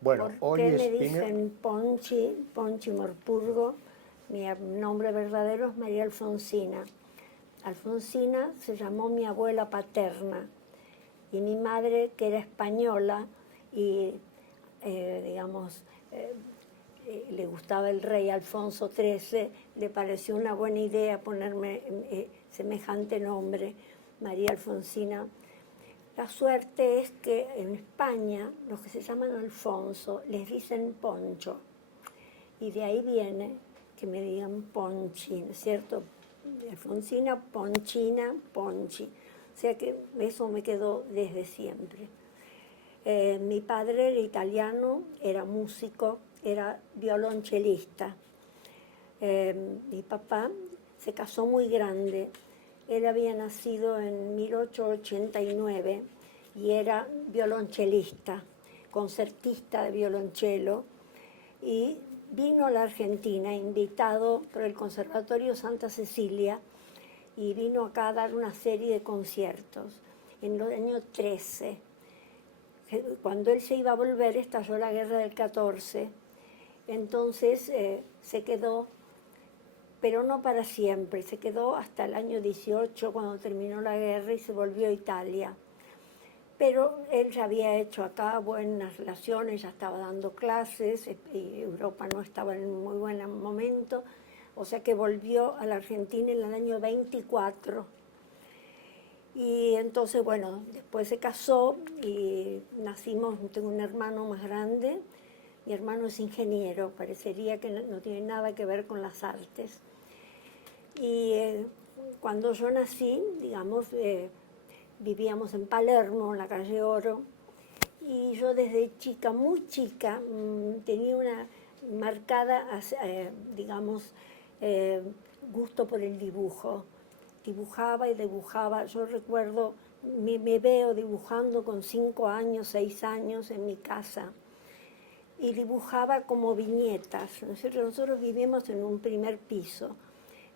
Bueno, ¿Por Oli qué me Springer, dicen Ponchi, Ponchi Morpurgo? Mi nombre verdadero es María Alfonsina. Alfonsina se llamó mi abuela paterna y mi madre, que era española y, digamos, le gustaba el rey Alfonso XIII, le pareció una buena idea ponerme semejante nombre, María Alfonsina. La suerte es que en España los que se llaman Alfonso les dicen Poncho y de ahí viene que me digan Ponchi, ¿no es cierto? Alfonsina, Ponchina, Ponchi. O sea que eso me quedó desde siempre. Mi padre era italiano, era músico, era violonchelista. Mi papá se casó muy grande. Él había nacido en 1889 y era violonchelista, concertista de violonchelo, y vino a la Argentina invitado por el Conservatorio Santa Cecilia y vino acá a dar una serie de conciertos en el año 13. Cuando él se iba a volver estalló la guerra del 14, entonces se quedó, pero no para siempre, se quedó hasta el año 18 cuando terminó la guerra y se volvió a Italia. Pero él ya había hecho acá buenas relaciones, ya estaba dando clases, y Europa no estaba en un muy buen momento, o sea que volvió a la Argentina en el año 24. Y entonces, bueno, después se casó y nacimos, tengo un hermano más grande, mi hermano es ingeniero, parecería que no tiene nada que ver con las artes. Y cuando yo nací, digamos, vivíamos en Palermo, en la calle Oro, y yo desde chica, muy chica, tenía una marcada, digamos, gusto por el dibujo. Dibujaba y dibujaba. Yo recuerdo, me veo dibujando con 5 años, 6 años en mi casa. Y dibujaba como viñetas. Nosotros vivimos en un primer piso.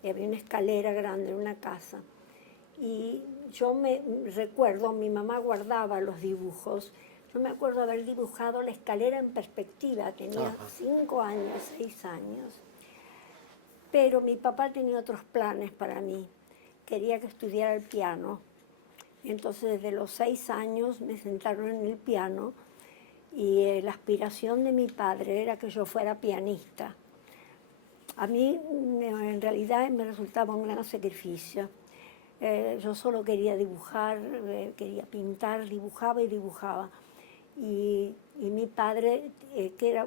Y había una escalera grande en una casa. Y yo me recuerdo, mi mamá guardaba los dibujos. Yo me acuerdo haber dibujado la escalera en perspectiva. Tenía 5 años, 6 años. Pero mi papá tenía otros planes para mí. Quería que estudiara el piano. Entonces, desde los 6 años me sentaron en el piano y la aspiración de mi padre era que yo fuera pianista. A mí, en realidad, me resultaba un gran sacrificio. Yo solo quería dibujar, quería pintar, dibujaba y dibujaba. Y mi padre, que era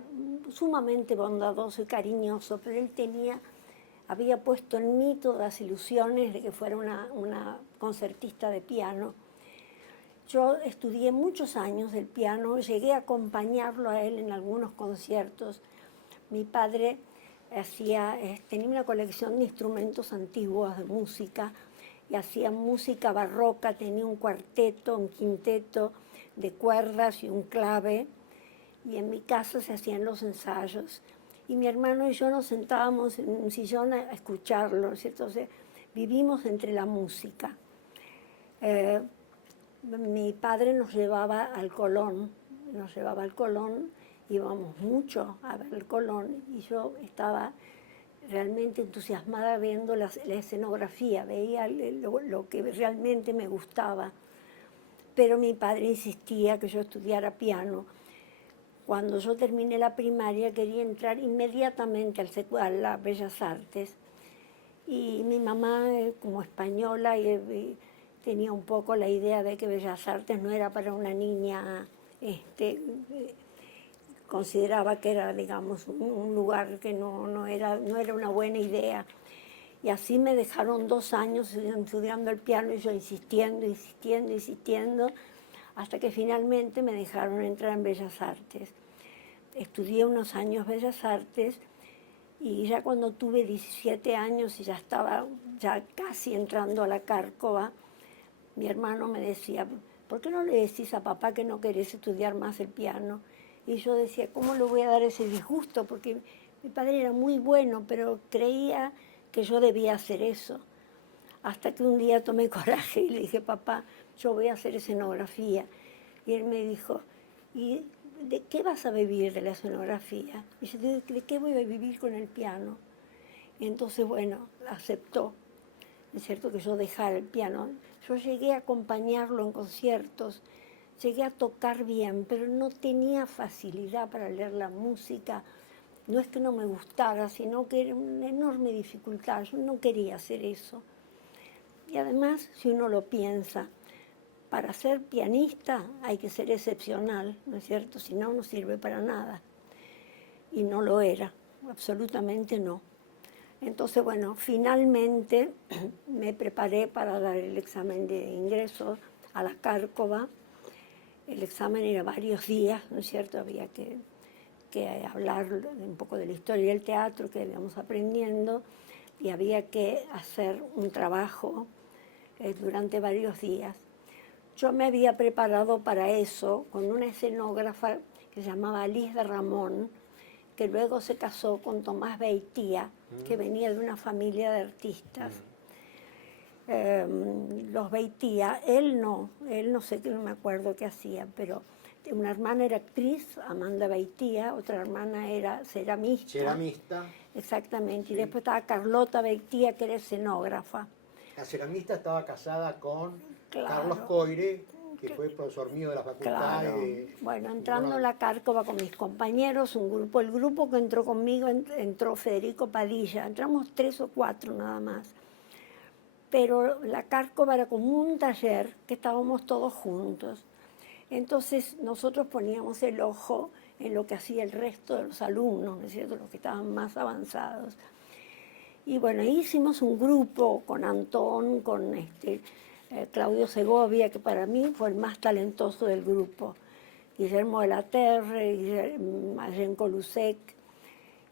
sumamente bondadoso y cariñoso, pero él había puesto en mí todas las ilusiones de que fuera una concertista de piano. Yo estudié muchos años el piano, llegué a acompañarlo a él en algunos conciertos. Mi padre tenía una colección de instrumentos antiguos de música y hacía música barroca, tenía un cuarteto, un quinteto de cuerdas y un clave, y en mi casa se hacían los ensayos. Y mi hermano y yo nos sentábamos en un sillón a escucharlo, ¿cierto? O sea, vivimos entre la música. Mi padre nos llevaba al Colón, íbamos mucho a ver el Colón y yo estaba realmente entusiasmada viendo la escenografía, veía lo que realmente me gustaba. Pero mi padre insistía que yo estudiara piano. Cuando yo terminé la primaria quería entrar inmediatamente a las Bellas Artes. Y mi mamá, como española, tenía un poco la idea de que Bellas Artes no era para una niña, consideraba que era, digamos, un lugar que no era una buena idea. Y así me dejaron 2 años estudiando el piano y yo insistiendo, hasta que finalmente me dejaron entrar en Bellas Artes. Estudié unos años Bellas Artes y ya cuando tuve 17 años y ya estaba casi entrando a la Cárcova, mi hermano me decía, ¿por qué no le decís a papá que no querés estudiar más el piano? Y yo decía, ¿cómo le voy a dar ese disgusto? Porque mi padre era muy bueno, pero creía que yo debía hacer eso. Hasta que un día tomé coraje y le dije, papá, yo voy a hacer escenografía. Y él me dijo, ¿y ¿de qué vas a vivir de la escenografía? Y dice, ¿de qué voy a vivir con el piano? Y entonces, bueno, aceptó, ¿no es cierto?, que yo dejara el piano. Yo llegué a acompañarlo en conciertos, llegué a tocar bien, pero no tenía facilidad para leer la música. No es que no me gustara, sino que era una enorme dificultad. Yo no quería hacer eso. Y además, si uno lo piensa, para ser pianista hay que ser excepcional, ¿no es cierto? Si no, no sirve para nada. Y no lo era, absolutamente no. Entonces, bueno, finalmente me preparé para dar el examen de ingreso a la Cárcova. El examen era varios días, ¿no es cierto? Había que hablar un poco de la historia del teatro que íbamos aprendiendo y había que hacer un trabajo durante varios días. Yo me había preparado para eso con una escenógrafa que se llamaba Liz de Ramón, que luego se casó con Tomás Beitía, que venía de una familia de artistas. Los Beitía, él no sé, no me acuerdo qué hacía, pero una hermana era actriz, Amanda Beitía, otra hermana era ceramista. Ceramista. Exactamente, Sí. y después estaba Carlota Beitía, que era escenógrafa. La ceramista estaba casada con Claro. Carlos Coire, que fue profesor mío de la facultad. Claro. Bueno, entrando en la Cárcova con mis compañeros, el grupo que entró conmigo entró Federico Padilla, entramos 3 o 4 nada más. Pero la Cárcova era como un taller que estábamos todos juntos. Entonces nosotros poníamos el ojo en lo que hacía el resto de los alumnos, ¿no es cierto?, los que estaban más avanzados. Y bueno, hicimos un grupo con Antón, con Claudio Segovia, que para mí fue el más talentoso del grupo, Guillermo de la Terre, Mayenko Lusek,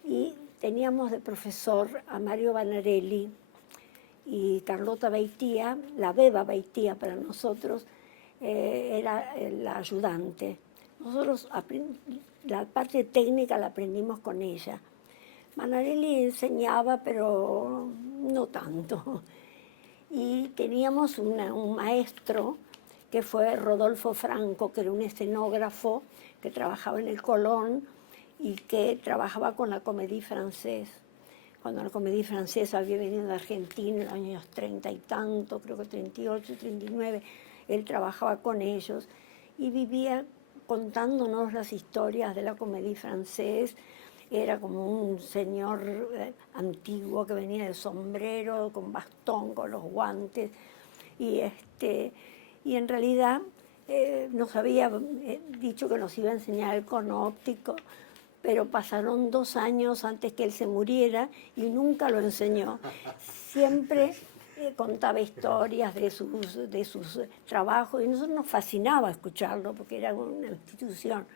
y teníamos de profesor a Mario Banarelli y Carlota Beitía, la Beba Beitía para nosotros, era la ayudante. Nosotros la parte técnica la aprendimos con ella. Banarelli enseñaba, pero no tanto. Y teníamos un maestro que fue Rodolfo Franco, que era un escenógrafo que trabajaba en el Colón y que trabajaba con la Comédie Française. Cuando la Comédie Française había venido de Argentina en los años 30 y tanto, creo que 38, 39, él trabajaba con ellos y vivía contándonos las historias de la Comédie Française. Era como un señor antiguo que venía de sombrero, con bastón, con los guantes. Y en realidad nos había dicho que nos iba a enseñar el cono óptico, pero pasaron 2 años antes que él se muriera y nunca lo enseñó. Siempre contaba historias de sus trabajos y a nosotros nos fascinaba escucharlo porque era una institución.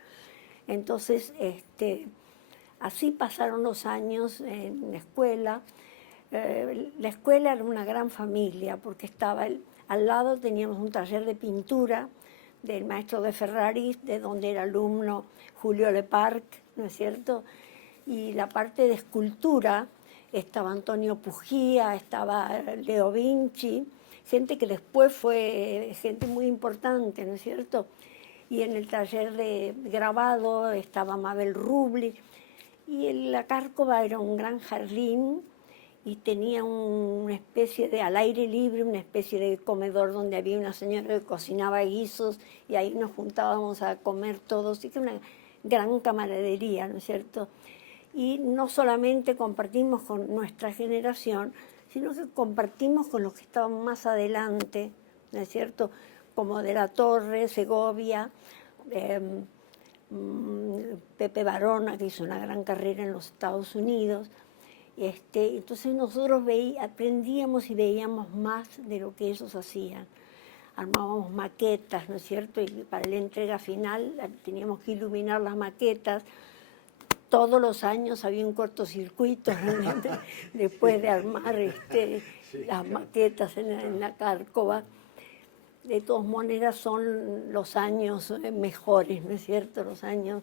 Entonces, así pasaron los años en la escuela. La escuela era una gran familia porque estaba al lado teníamos un taller de pintura del maestro de Ferrari, de donde era alumno Julio Leparc, ¿no es cierto? Y la parte de escultura estaba Antonio Pugía, estaba Leo Vinci, gente que después fue gente muy importante, ¿no es cierto? Y en el taller de grabado estaba Mabel Rubli. Y la Cárcova era un gran jardín y tenía una especie de, al aire libre, una especie de comedor donde había una señora que cocinaba guisos y ahí nos juntábamos a comer todos. Así que una gran camaradería, ¿no es cierto? Y no solamente compartimos con nuestra generación, sino que compartimos con los que estaban más adelante, ¿no es cierto? Como De la Torre, Segovia, Pepe Barona, que hizo una gran carrera en los Estados Unidos. Entonces nosotros aprendíamos y veíamos más de lo que ellos hacían. Armábamos maquetas, ¿no es cierto? Y para la entrega final teníamos que iluminar las maquetas. Todos los años había un cortocircuito realmente después de armar las maquetas en la Cárcova. De todas maneras son los años mejores, ¿no es cierto? Los años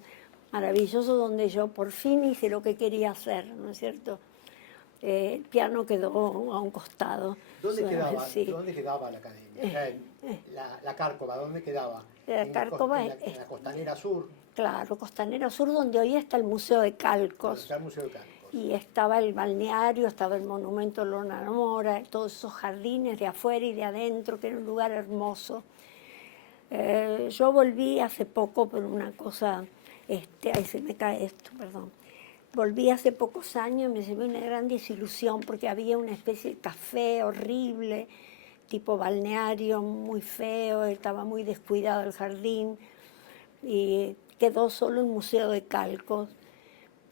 maravillosos donde yo por fin hice lo que quería hacer, ¿no es cierto? El piano quedó a un costado. ¿Dónde quedaba, Sí. ¿Dónde quedaba la academia? La Cárcova, ¿dónde quedaba? La Cárcova en la Costanera Sur. Claro, Costanera Sur, donde hoy está el Museo de Calcos. Está el Museo de Campos. Y estaba el balneario, estaba el monumento a Lona Mora, todos esos jardines de afuera y de adentro, que era un lugar hermoso. Yo volví hace poco por una cosa, ahí se me cae esto, perdón. Volví hace pocos años y me llevé una gran desilusión porque había una especie de café horrible, tipo balneario, muy feo, estaba muy descuidado el jardín y quedó solo el Museo de Calcos.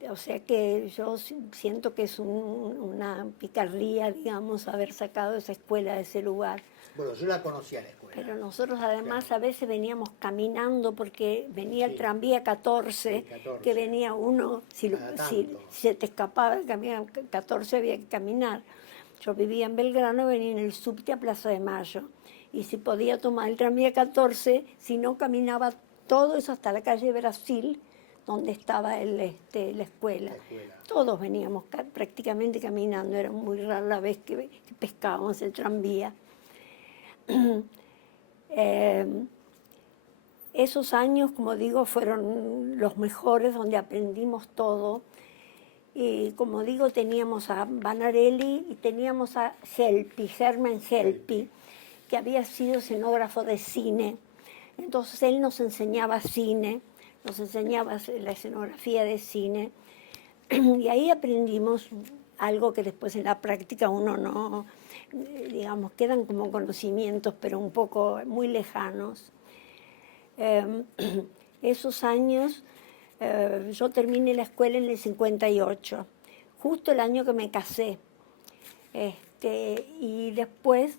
O sea que yo siento que es una picardía, digamos, haber sacado esa escuela de ese lugar. Bueno, yo la conocía la escuela. Pero nosotros además Claro. a veces veníamos caminando porque venía el Sí. tranvía 14, El 14. que venía uno, si Cada si tanto. se te escapaba el camión 14 había que caminar. Yo vivía en Belgrano, venía en el subte a Plaza de Mayo. Y si podía tomar el tranvía 14, si no caminaba todo eso hasta la calle Brasil, donde estaba la escuela. La escuela. Todos veníamos prácticamente caminando, era muy rara la vez que pescábamos el tranvía. Esos años, como digo, fueron los mejores, donde aprendimos todo. Y como digo, teníamos a Banarelli y teníamos a Helpi, Hermann Helpi, que había sido escenógrafo de cine. Entonces él nos enseñaba cine, nos enseñaba la escenografía de cine. Y ahí aprendimos algo que después en la práctica uno no, digamos, quedan como conocimientos, pero un poco muy lejanos. Esos años, yo terminé la escuela en el 58, justo el año que me casé. Y después,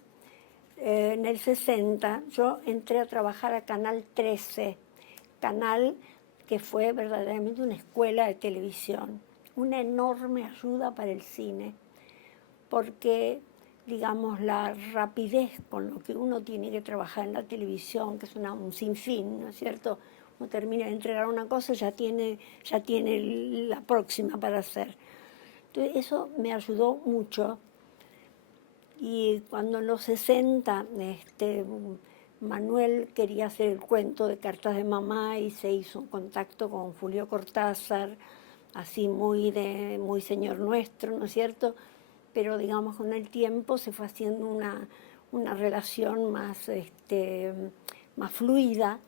en el 60, yo entré a trabajar a Canal 13, canal que fue verdaderamente una escuela de televisión, una enorme ayuda para el cine, porque, digamos, la rapidez con lo que uno tiene que trabajar en la televisión, que es un sinfín, ¿no es cierto? Uno termina de entregar una cosa, ya tiene la próxima para hacer. Entonces, eso me ayudó mucho. Y cuando en los 60 Manuel quería hacer el cuento de Cartas de Mamá y se hizo un contacto con Julio Cortázar, así muy señor nuestro, ¿no es cierto? Pero digamos con el tiempo se fue haciendo una relación más fluida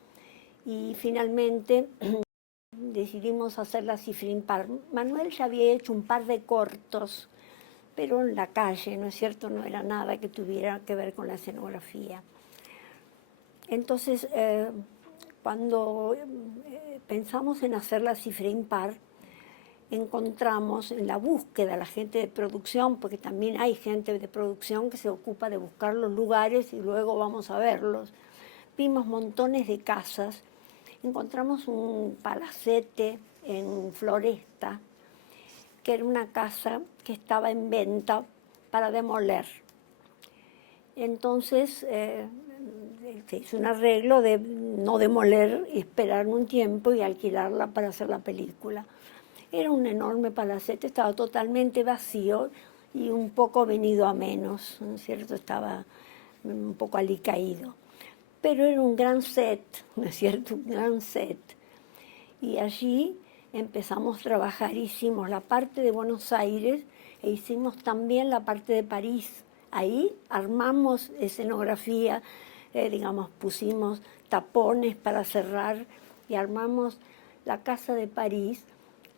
y finalmente decidimos hacer la cifra impar. Manuel ya había hecho un par de cortos, pero en la calle, ¿no es cierto? No era nada que tuviera que ver con la escenografía. Entonces, cuando pensamos en hacer la cifra impar, encontramos en la búsqueda la gente de producción, porque también hay gente de producción que se ocupa de buscar los lugares y luego vamos a verlos. Vimos montones de casas, encontramos un palacete en Floresta, que era una casa que estaba en venta para demoler. Entonces se hizo un arreglo de no demoler y esperar un tiempo y alquilarla para hacer la película. Era un enorme palacete, estaba totalmente vacío y un poco venido a menos, ¿no es cierto? Estaba un poco alicaído. Pero era un gran set, ¿no es cierto? Un gran set. Y allí empezamos a trabajar, hicimos la parte de Buenos Aires e hicimos también la parte de París. Ahí armamos escenografía, digamos, pusimos tapones para cerrar y armamos la Casa de París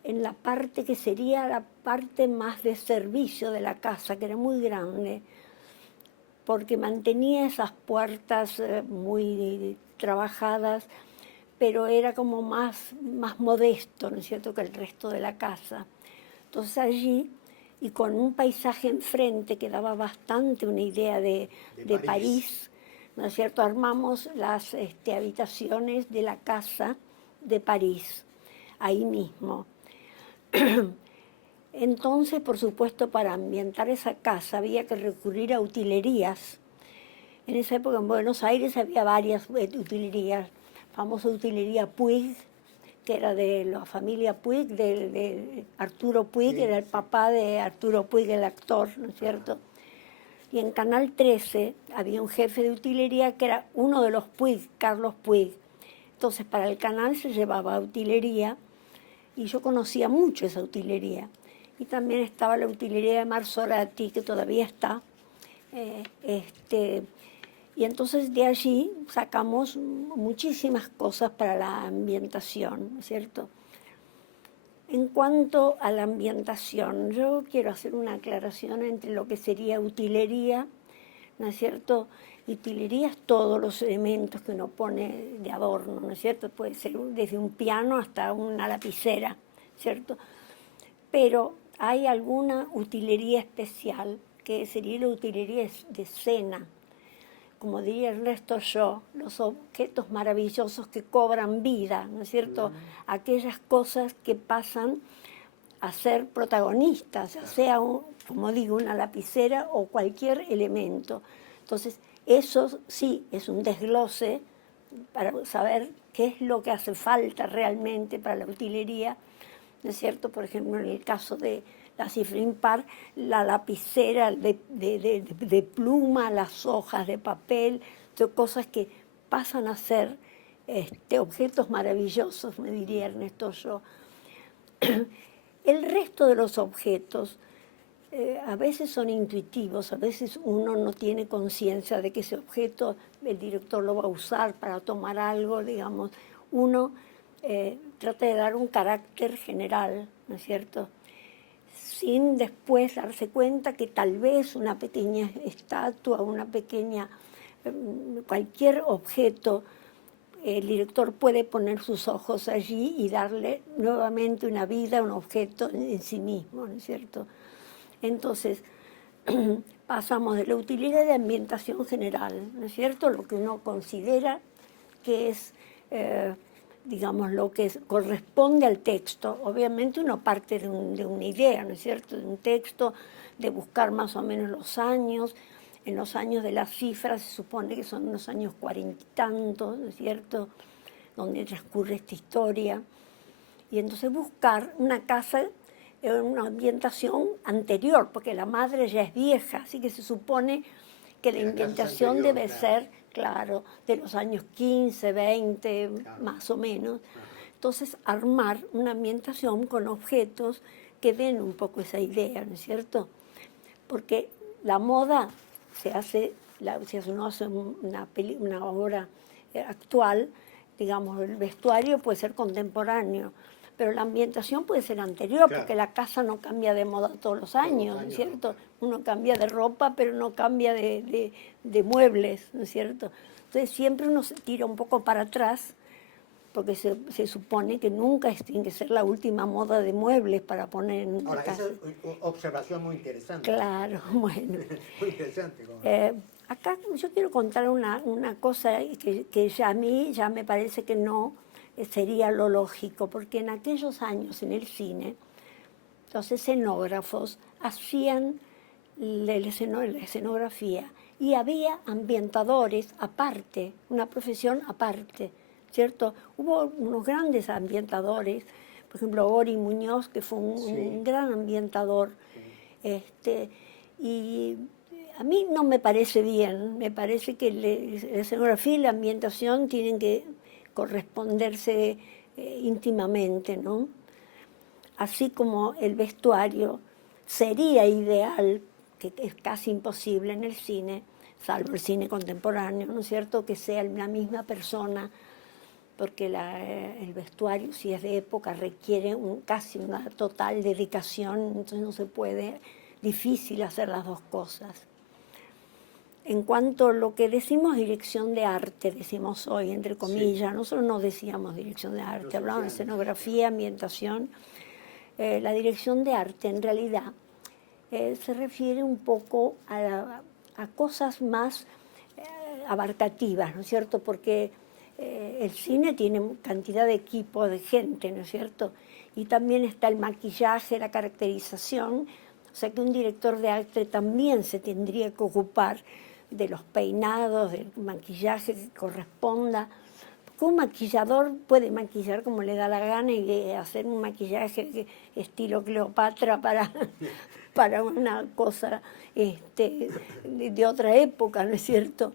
en la parte que sería la parte más de servicio de la casa, que era muy grande, porque mantenía esas puertas muy trabajadas, pero era como más modesto, ¿no es cierto?, que el resto de la casa. Entonces allí, y con un paisaje enfrente que daba bastante una idea de París, ¿no es cierto?, armamos las habitaciones de la casa de París, ahí mismo. Entonces, por supuesto, para ambientar esa casa había que recurrir a utilerías. En esa época en Buenos Aires había varias utilerías. Famosa utilería Puig, que era de la familia Puig, de Arturo Puig, que era el papá de Arturo Puig, el actor, ¿no es cierto? Y en Canal 13 había un jefe de utilería que era uno de los Puig, Carlos Puig, Entonces, para el canal se llevaba utilería y yo conocía mucho esa utilería. Y también estaba la utilería de Marzorati, que todavía está. Y entonces de allí sacamos muchísimas cosas para la ambientación, ¿no es cierto? En cuanto a la ambientación, yo quiero hacer una aclaración entre lo que sería utilería, ¿no es cierto? Utilería es todos los elementos que uno pone de adorno, ¿no es cierto? Puede ser desde un piano hasta una lapicera, ¿cierto? Pero hay alguna utilería especial, que sería la utilería de escena. Como diría Ernesto Shaw, los objetos maravillosos que cobran vida, ¿no es cierto? Aquellas cosas que pasan a ser protagonistas, ya sea, como digo, una lapicera o cualquier elemento. Entonces, eso sí es un desglose para saber qué es lo que hace falta realmente para la utilería, ¿no es cierto? Por ejemplo, en el caso de la cifra impar, la lapicera de pluma, las hojas de papel, son cosas que pasan a ser objetos maravillosos, me diría Ernesto Shaw. El resto de los objetos a veces son intuitivos, a veces uno no tiene conciencia de que ese objeto el director lo va a usar para tomar algo, digamos. Uno trata de dar un carácter general, ¿no es cierto?, sin después darse cuenta que tal vez una pequeña estatua, una pequeña, cualquier objeto, el director puede poner sus ojos allí y darle nuevamente una vida a un objeto en sí mismo, ¿no es cierto? Entonces, pasamos de la utilidad de ambientación general, ¿no es cierto?, lo que uno considera que es, digamos, lo que corresponde al texto. Obviamente uno parte de una idea, ¿no es cierto?, de un texto, de buscar más o menos los años. En los años de las cifras se supone que son unos años 40 y tantos, ¿no es cierto?, donde transcurre esta historia. Y entonces buscar una casa en una ambientación anterior, porque la madre ya es vieja, así que se supone que la ambientación debe ser, claro, de los años 15, 20, más o menos. Entonces, armar una ambientación con objetos que den un poco esa idea, ¿no es cierto? Porque la moda se hace, si uno hace una obra actual, digamos, el vestuario puede ser contemporáneo, pero la ambientación puede ser anterior, claro, porque la casa no cambia de moda todos los años, ¿no es cierto? Uno cambia de ropa, pero no cambia de muebles, ¿no es cierto? Entonces siempre uno se tira un poco para atrás, porque se supone que nunca tiene que ser la última moda de muebles para poner en Ahora, casa. esa es una observación muy interesante. Claro, bueno. Muy interesante. Acá yo quiero contar una cosa que ya a mí ya me parece que no sería lo lógico, porque en aquellos años en el cine los escenógrafos hacían la escenografía y había ambientadores aparte, una profesión aparte, ¿cierto? Hubo unos grandes ambientadores, por ejemplo, Ori Muñoz, que fue un gran ambientador, y a mí no me parece bien, me parece que la escenografía y la ambientación tienen que corresponderse íntimamente, ¿no? Así como el vestuario sería ideal, que es casi imposible en el cine, salvo el cine contemporáneo, ¿no es cierto?, que sea la misma persona, porque el vestuario, si es de época, requiere casi una total dedicación, entonces no se puede, difícil hacer las dos cosas. En cuanto a lo que decimos dirección de arte, decimos hoy, entre comillas, nosotros no decíamos dirección de arte, hablábamos de escenografía, ambientación. La dirección de arte, en realidad, se refiere un poco a cosas más abarcativas, ¿no es cierto? Porque el cine tiene cantidad de equipo, de gente, ¿no es cierto? Y también está el maquillaje, la caracterización, o sea que un director de arte también se tendría que ocupar de los peinados, del maquillaje que corresponda. Porque un maquillador puede maquillar como le da la gana y hacer un maquillaje estilo Cleopatra para una cosa de otra época, ¿no es cierto?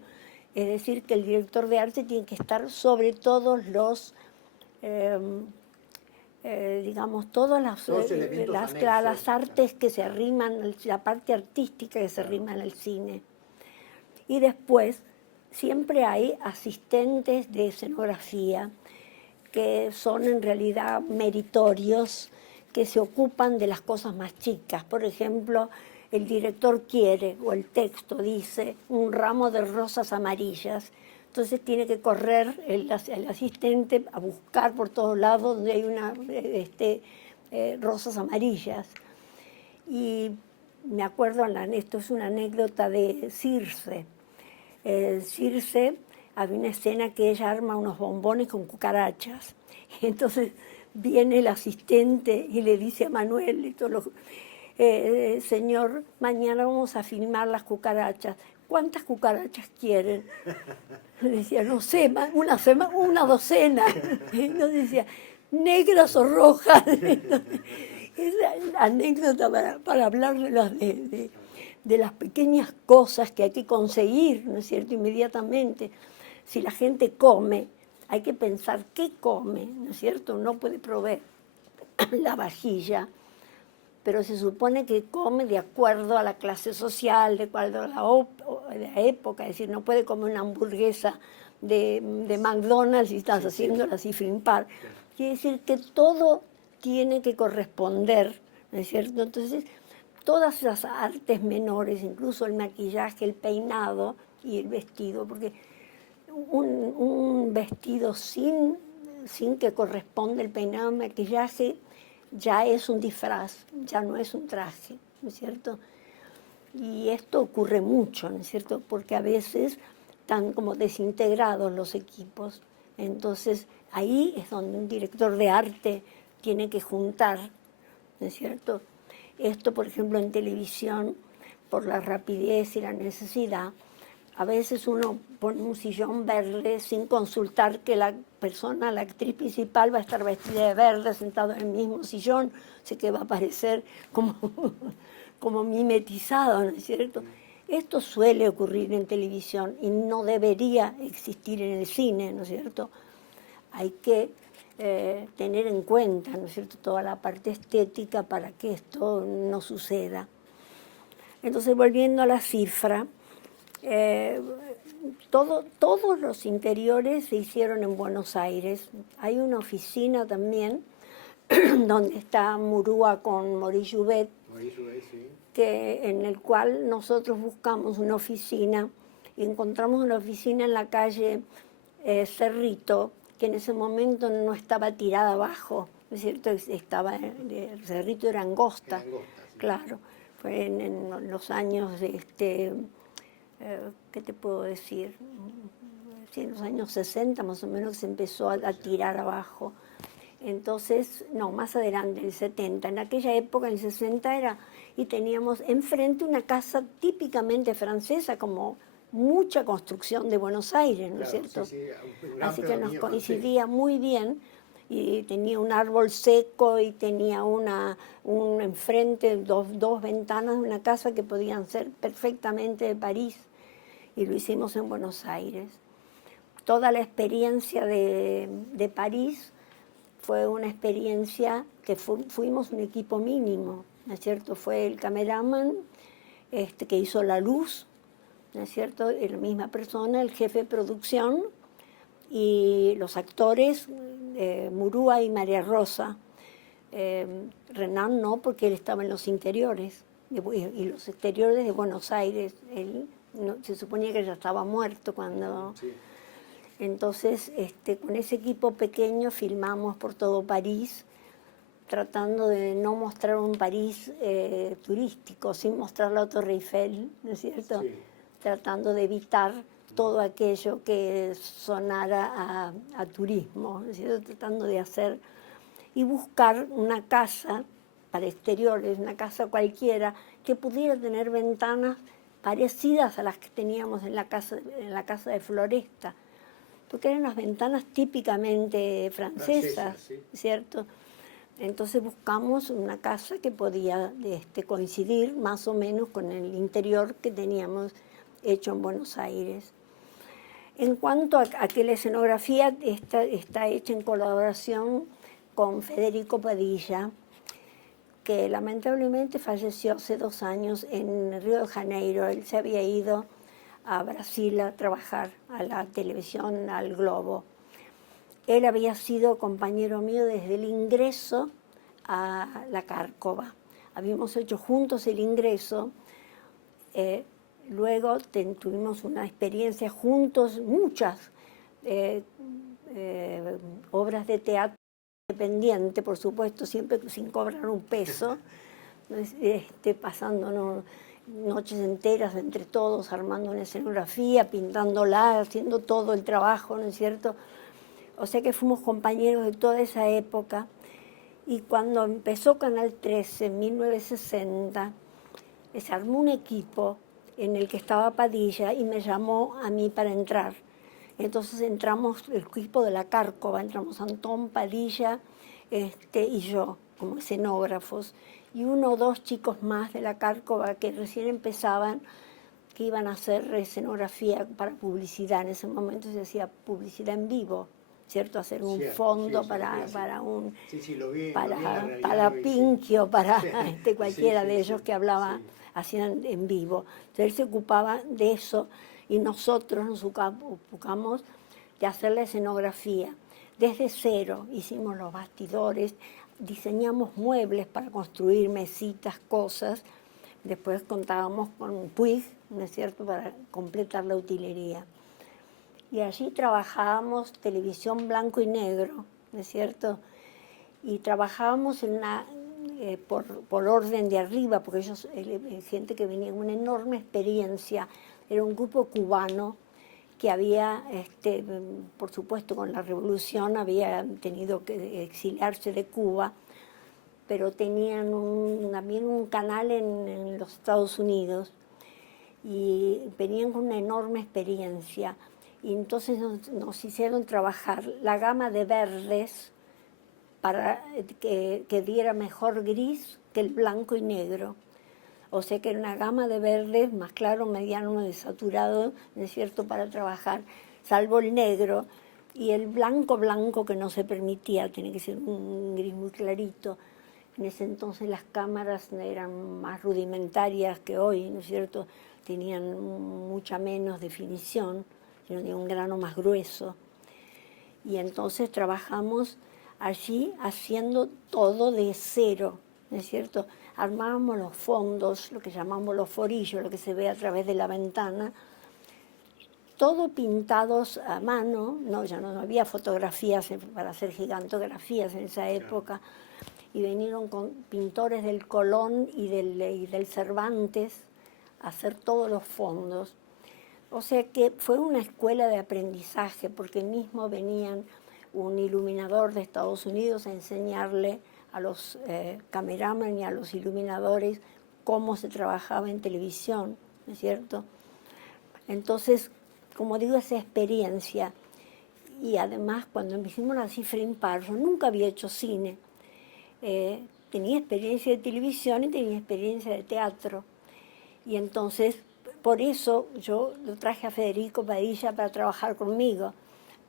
Es decir, que el director de arte tiene que estar sobre todos los, digamos, todas Todos elementos las anexos. artes que se arriman, la parte artística que se arrima en el cine. Y después siempre hay asistentes de escenografía que son en realidad meritorios, que se ocupan de las cosas más chicas. Por ejemplo, el director quiere, o el texto dice, un ramo de rosas amarillas. Entonces tiene que correr el asistente a buscar por todos lados donde hay rosas amarillas. Y me acuerdo, esto es una anécdota de Circe. Circe, había una escena que ella arma unos bombones con cucarachas. Y entonces viene el asistente y le dice a Manuel, señor, mañana vamos a filmar las cucarachas. ¿Cuántas cucarachas quieren? Le decía, no sé, una docena. Entonces decía, ¿negras o rojas? Entonces, es la anécdota para hablar de las pequeñas cosas que hay que conseguir, ¿no es cierto?, inmediatamente. Si la gente come, hay que pensar qué come, ¿no es cierto? No puede proveer la vajilla, pero se supone que come de acuerdo a la clase social, de acuerdo a la época, es decir, no puede comer una hamburguesa de McDonald's y estás haciéndola así frimpar. Quiere decir que todo tiene que corresponder, ¿no es cierto? Entonces, todas esas artes menores, incluso el maquillaje, el peinado y el vestido, porque un vestido sin que corresponda el peinado, el maquillaje, ya es un disfraz, ya no es un traje, ¿no es cierto? Y esto ocurre mucho, ¿no es cierto? Porque a veces están como desintegrados los equipos. Entonces, ahí es donde un director de arte tiene que juntar, ¿no es cierto? Esto, por ejemplo, en televisión, por la rapidez y la necesidad, a veces uno pone un sillón verde sin consultar que la persona, la actriz principal, va a estar vestida de verde, sentado en el mismo sillón, sé que va a parecer como mimetizado, ¿no es cierto? Esto suele ocurrir en televisión y no debería existir en el cine, ¿no es cierto? Hay que tener en cuenta, ¿no es cierto?, toda la parte estética para que esto no suceda. Entonces, volviendo a la cifra, todos los interiores se hicieron en Buenos Aires. Hay una oficina también donde está Murúa con Maurice Jouvet, Sí. en el cual nosotros buscamos una oficina y encontramos una oficina en la calle Cerrito, que en ese momento no estaba tirada abajo, ¿no es cierto? El Cerrito era angosta, Sí. claro. Fue en los años, ¿qué te puedo decir? Sí, en los años 60 más o menos se empezó a tirar abajo. Entonces, no, más adelante, en el 70. En aquella época, en el 60 era, y teníamos enfrente una casa típicamente francesa, como mucha construcción de Buenos Aires, ¿no es cierto? Sí, Así que nos coincidía muy bien, y tenía un árbol seco y tenía enfrente dos ventanas de una casa que podían ser perfectamente de París, y lo hicimos en Buenos Aires. Toda la experiencia de París fue una experiencia que fuimos un equipo mínimo, ¿no es cierto? Fue el cameraman que hizo la luz, ¿no es cierto? La misma persona, el jefe de producción, y los actores, Murúa y María Rosa. Renan no, porque él estaba en los interiores, y los exteriores de Buenos Aires. Él se suponía que ya estaba muerto cuando... Sí. Entonces, con ese equipo pequeño filmamos por todo París, tratando de no mostrar un París turístico, sin mostrar la Torre Eiffel, ¿no es cierto? Sí. Tratando de evitar todo aquello que sonara a turismo, ¿no es cierto? Tratando de hacer y buscar una casa para exteriores, una casa cualquiera, que pudiera tener ventanas parecidas a las que teníamos en la casa de Floresta, porque eran unas ventanas típicamente francesas, sí. ¿cierto? Entonces buscamos una casa que podía coincidir más o menos con el interior que teníamos hecho en Buenos Aires. En cuanto a que la escenografía está hecha en colaboración con Federico Padilla, que lamentablemente falleció hace 2 años en Río de Janeiro. Él se había ido a Brasil a trabajar a la televisión, al Globo. Él había sido compañero mío desde el ingreso a la Cárcova. Habíamos hecho juntos el ingreso. Luego tuvimos una experiencia juntos, muchas obras de teatro independiente, por supuesto, siempre sin cobrar un peso, pasándonos noches enteras entre todos, armando una escenografía, pintándola, haciendo todo el trabajo, ¿no es cierto? O sea que fuimos compañeros de toda esa época. Y cuando empezó Canal 13 en 1960, se armó un equipo en el que estaba Padilla y me llamó a mí para entrar. Entonces entramos, el equipo de la Cárcova, entramos Antón, Padilla y yo, como escenógrafos, y 1 o 2 chicos más de la Cárcova que recién empezaban, que iban a hacer escenografía para publicidad. En ese momento se hacía publicidad en vivo, ¿cierto? Hacer un fondo para un... lo vi para Pinchio, para cualquiera de ellos que hablaba, hacían en vivo. Entonces él se ocupaba de eso y nosotros nos ocupamos de hacer la escenografía. Desde cero hicimos los bastidores, diseñamos muebles para construir mesitas, cosas. Después contábamos con Puig, ¿no es cierto?, para completar la utilería. Y allí trabajábamos televisión blanco y negro, ¿no es cierto? Y trabajábamos por orden de arriba, porque ellos, gente que venía con una enorme experiencia, era un grupo cubano que había, por supuesto, con la revolución había tenido que exiliarse de Cuba, pero tenían también un canal en los Estados Unidos y venían con una enorme experiencia. Y entonces nos hicieron trabajar la gama de verdes para que diera mejor gris que el blanco y negro. O sea que era una gama de verdes más claro, mediano, desaturado, ¿no es cierto?, para trabajar, salvo el negro y el blanco que no se permitía, tenía que ser un gris muy clarito. En ese entonces las cámaras eran más rudimentarias que hoy, ¿no es cierto?, tenían mucha menos definición, tenía un grano más grueso. Y entonces trabajamos allí haciendo todo de cero, ¿no es cierto? Armábamos los fondos, lo que llamamos los forillos, lo que se ve a través de la ventana, todo pintados a mano, ya no había fotografías para hacer gigantografías en esa época, y vinieron con pintores del Colón y del Cervantes a hacer todos los fondos. O sea que fue una escuela de aprendizaje, porque mismo venían un iluminador de Estados Unidos a enseñarle a los cameraman y a los iluminadores cómo se trabajaba en televisión, ¿no es cierto? Entonces, como digo, esa experiencia. Y además, cuando hicimos La Cifra Impar, yo nunca había hecho cine. Tenía experiencia de televisión y tenía experiencia de teatro. Y entonces, por eso yo lo traje a Federico Padilla para trabajar conmigo,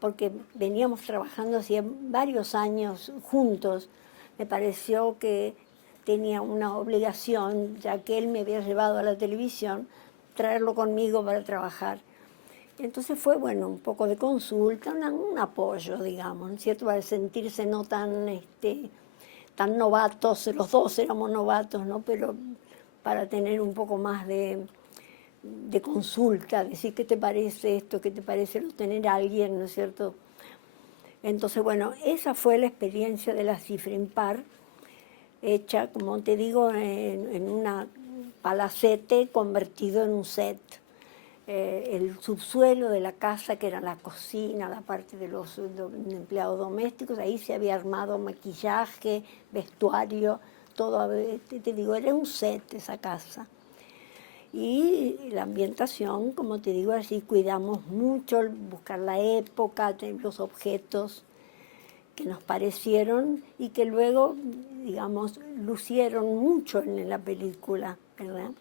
porque veníamos trabajando hacía varios años juntos. Me pareció que tenía una obligación, ya que él me había llevado a la televisión, traerlo conmigo para trabajar. Entonces fue, bueno, un poco de consulta, un apoyo, digamos, ¿no es cierto?, para sentirse no tan novatos, los dos éramos novatos, ¿no?, pero para tener un poco más de consulta, decir qué te parece esto, qué te parece no tener a alguien, ¿no es cierto? Entonces, bueno, esa fue la experiencia de La Cifra Impar, hecha, como te digo, en una palacete convertido en un set. El subsuelo de la casa, que era la cocina, la parte de los empleados domésticos, ahí se había armado maquillaje, vestuario, todo, te digo, era un set esa casa. Y la ambientación, como te digo, así cuidamos mucho, buscar la época, los objetos que nos parecieron y que luego, digamos, lucieron mucho en la película, ¿verdad?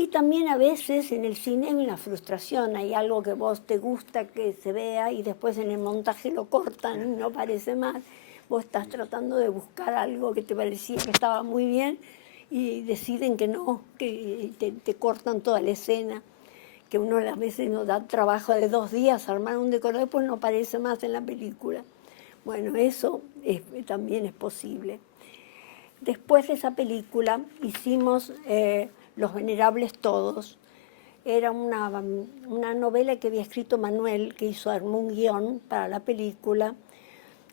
Y también a veces en el cine hay una frustración, hay algo que vos te gusta que se vea y después en el montaje lo cortan y no parece mal. Vos estás tratando de buscar algo que te parecía que estaba muy bien y deciden que no, que te cortan toda la escena, que uno a veces nos da trabajo de 2 días armar un decorado, después no aparece más en la película. Bueno, eso también es posible. Después de esa película hicimos Los Venerables Todos. Era una novela que había escrito Manuel, que armó un guión para la película.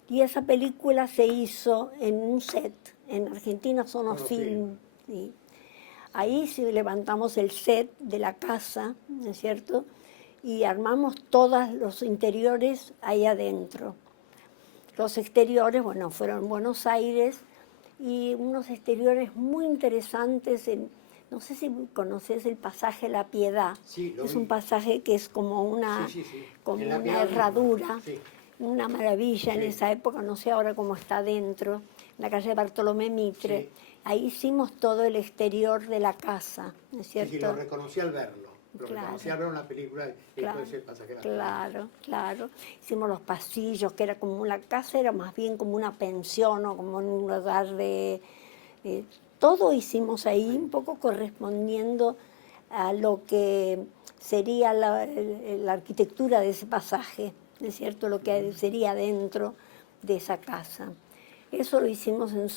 Y esa película se hizo en un set, en Argentina Sonofilm. ¿Sí? Ahí sí levantamos el set de la casa, ¿no es cierto? Y armamos todos los interiores ahí adentro. Los exteriores, bueno, fueron en Buenos Aires y unos exteriores muy interesantes. No sé si conoces el pasaje La Piedad. Sí, es un pasaje que es como una, como una herradura, una maravilla en esa época, no sé ahora cómo está dentro, en la calle Bartolomé Mitre. Sí. Ahí hicimos todo el exterior de la casa, ¿no es cierto? Sí, lo reconocí al verlo. Lo reconocí al ver una película y después el pasaje. Claro. Hicimos los pasillos, que era como la casa, era más bien como una pensión o como un lugar de todo hicimos ahí, un poco correspondiendo a lo que sería la arquitectura de ese pasaje, ¿no es cierto? Lo que sería dentro de esa casa. Eso lo hicimos en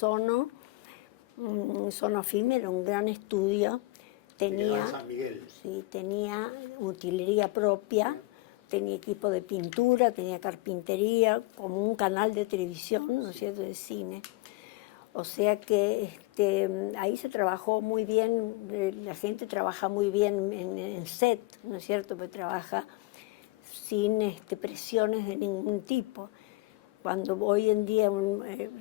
Sonofilm, era un gran estudio. Tenía utilería propia, tenía equipo de pintura, tenía carpintería, como un canal de televisión, ¿no es cierto?, de cine. O sea que ahí se trabajó muy bien, la gente trabaja muy bien en set, ¿no es cierto?, porque trabaja sin presiones de ningún tipo. Cuando hoy en día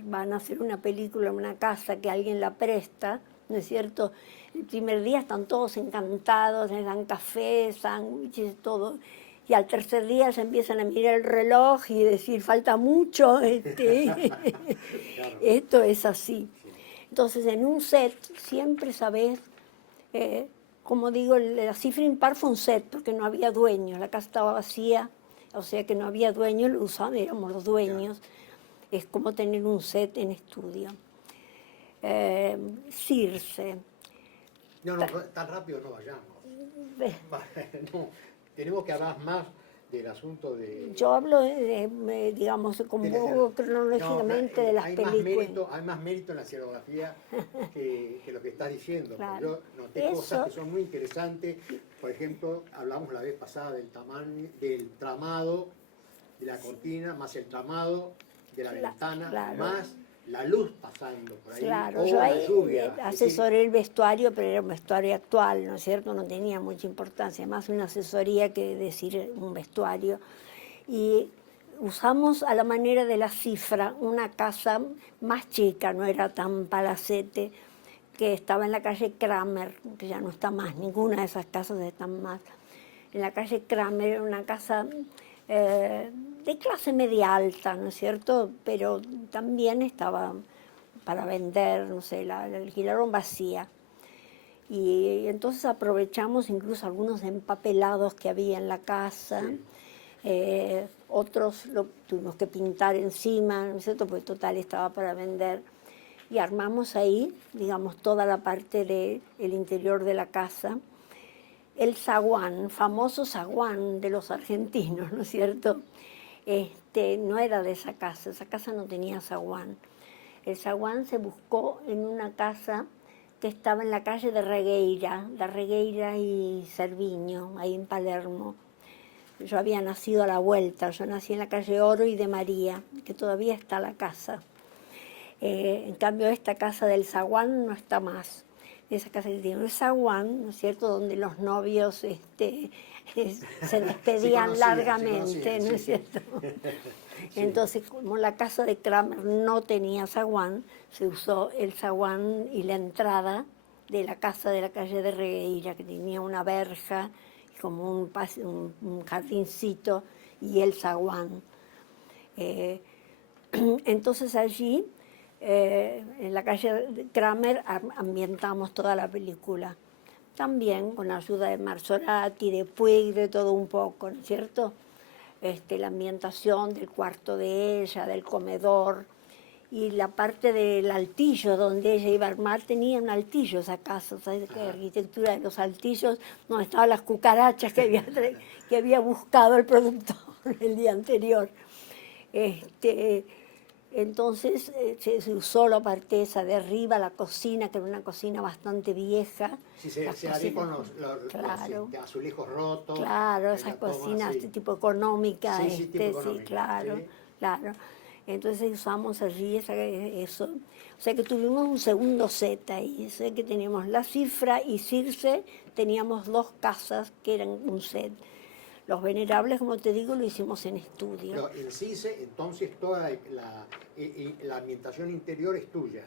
van a hacer una película en una casa que alguien la presta, ¿no es cierto?, el primer día están todos encantados, les dan café, sándwiches, todo. Y al tercer día se empiezan a mirar el reloj y decir, falta mucho. Esto es así. Entonces, en un set siempre sabés, como digo, la cifra impar fue un set porque no había dueños, la casa estaba vacía, o sea que no había dueños, lo usaban, éramos los dueños. Es como tener un set en estudio. Circe. No, tan rápido no vayamos. No, tenemos que hablar más del asunto de... Yo hablo, digamos, como cronológicamente de las películas. Hay más mérito en la escenografía que lo que estás diciendo. Yo noté cosas que son muy interesantes. Por ejemplo, hablamos la vez pasada del tramado de la cortina, más el tramado de la ventana, más la luz pasando por ahí, claro, o yo ahí la lluvia. asesoré el vestuario, pero era un vestuario actual, ¿no es cierto? No tenía mucha importancia, más una asesoría que decir un vestuario. Y usamos a la manera de la cifra una casa más chica, no era tan palacete, que estaba en la calle Kramer, que ya no está más, ninguna de esas casas están más. En la calle Kramer era una casa de clase media alta, ¿no es cierto? Pero también estaba para vender, no sé, la alquilaron vacía. Y entonces aprovechamos incluso algunos empapelados que había en la casa. Otros lo tuvimos que pintar encima, ¿no es cierto? Porque total estaba para vender. Y armamos ahí, digamos, toda la parte del interior de la casa. El zaguán, famoso zaguán de los argentinos, ¿no es cierto? No era de esa casa no tenía zaguán. El zaguán se buscó en una casa que estaba en la calle de Regueira y Cerviño, ahí en Palermo. Yo había nacido a la vuelta, yo nací en la calle Oro y de María, que todavía está la casa. En cambio, esta casa del zaguán no está más. Esa casa que tiene el zaguán, ¿no es cierto?, donde los novios se despedían largamente, ¿no es cierto? Entonces, como la casa de Kramer no tenía zaguán, se usó el zaguán y la entrada de la casa de la calle de Regueira, que tenía una verja, como un jardincito, y el zaguán. Entonces allí, en la calle de Kramer, ambientamos toda la película. también con la ayuda de Marzorati, de Puig, de todo un poco, ¿no es cierto? La ambientación del cuarto de ella, del comedor, y la parte del altillo donde ella iba a armar, tenía un altillo esa casa, ¿sabes? La arquitectura de los altillos, donde estaban las cucarachas que había buscado el productor el día anterior. Entonces se usó la parte esa de arriba, la cocina, que era una cocina bastante vieja. Sí, se haré con los azulejos rotos. Claro, esas cocinas de tipo económica. Sí, tipo económica, sí, claro, sí. Claro. Entonces usamos allí eso. O sea que tuvimos un segundo set ahí. O sea que teníamos La Cifra y Circe, teníamos 2 casas que eran un set. Los Venerables, como te digo, lo hicimos en estudio. Pero en Circe, entonces, toda la ambientación interior es tuya.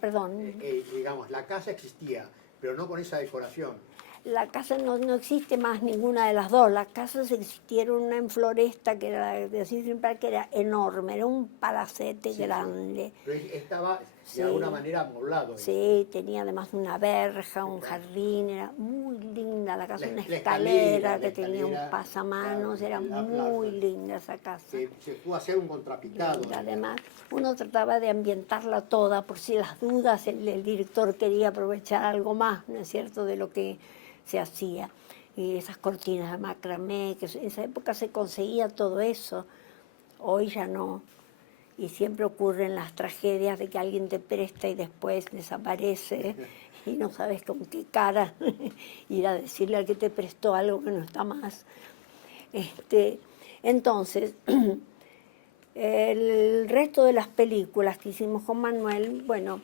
Perdón. Digamos, la casa existía, pero no con esa decoración. La casa no existe más ninguna de las dos. Las casas existieron, una en Floresta, que era de siempre, que era enorme, era un palacete grande. Sí. Pero estaba de alguna manera amoblado. Sí, tenía además una verja, un jardín, era muy linda la casa, una escalera que tenía un pasamanos, era muy linda esa casa. Se pudo hacer un contrapicado. Además, uno trataba de ambientarla toda, por si las dudas, el director quería aprovechar algo más, ¿no es cierto?, de lo que se hacía. Y esas cortinas de macramé, que en esa época se conseguía todo eso, hoy ya no. Y siempre ocurren las tragedias de que alguien te presta y después desaparece y no sabes con qué cara ir a decirle al que te prestó algo que no está más. Entonces, el resto de las películas que hicimos con Manuel, bueno,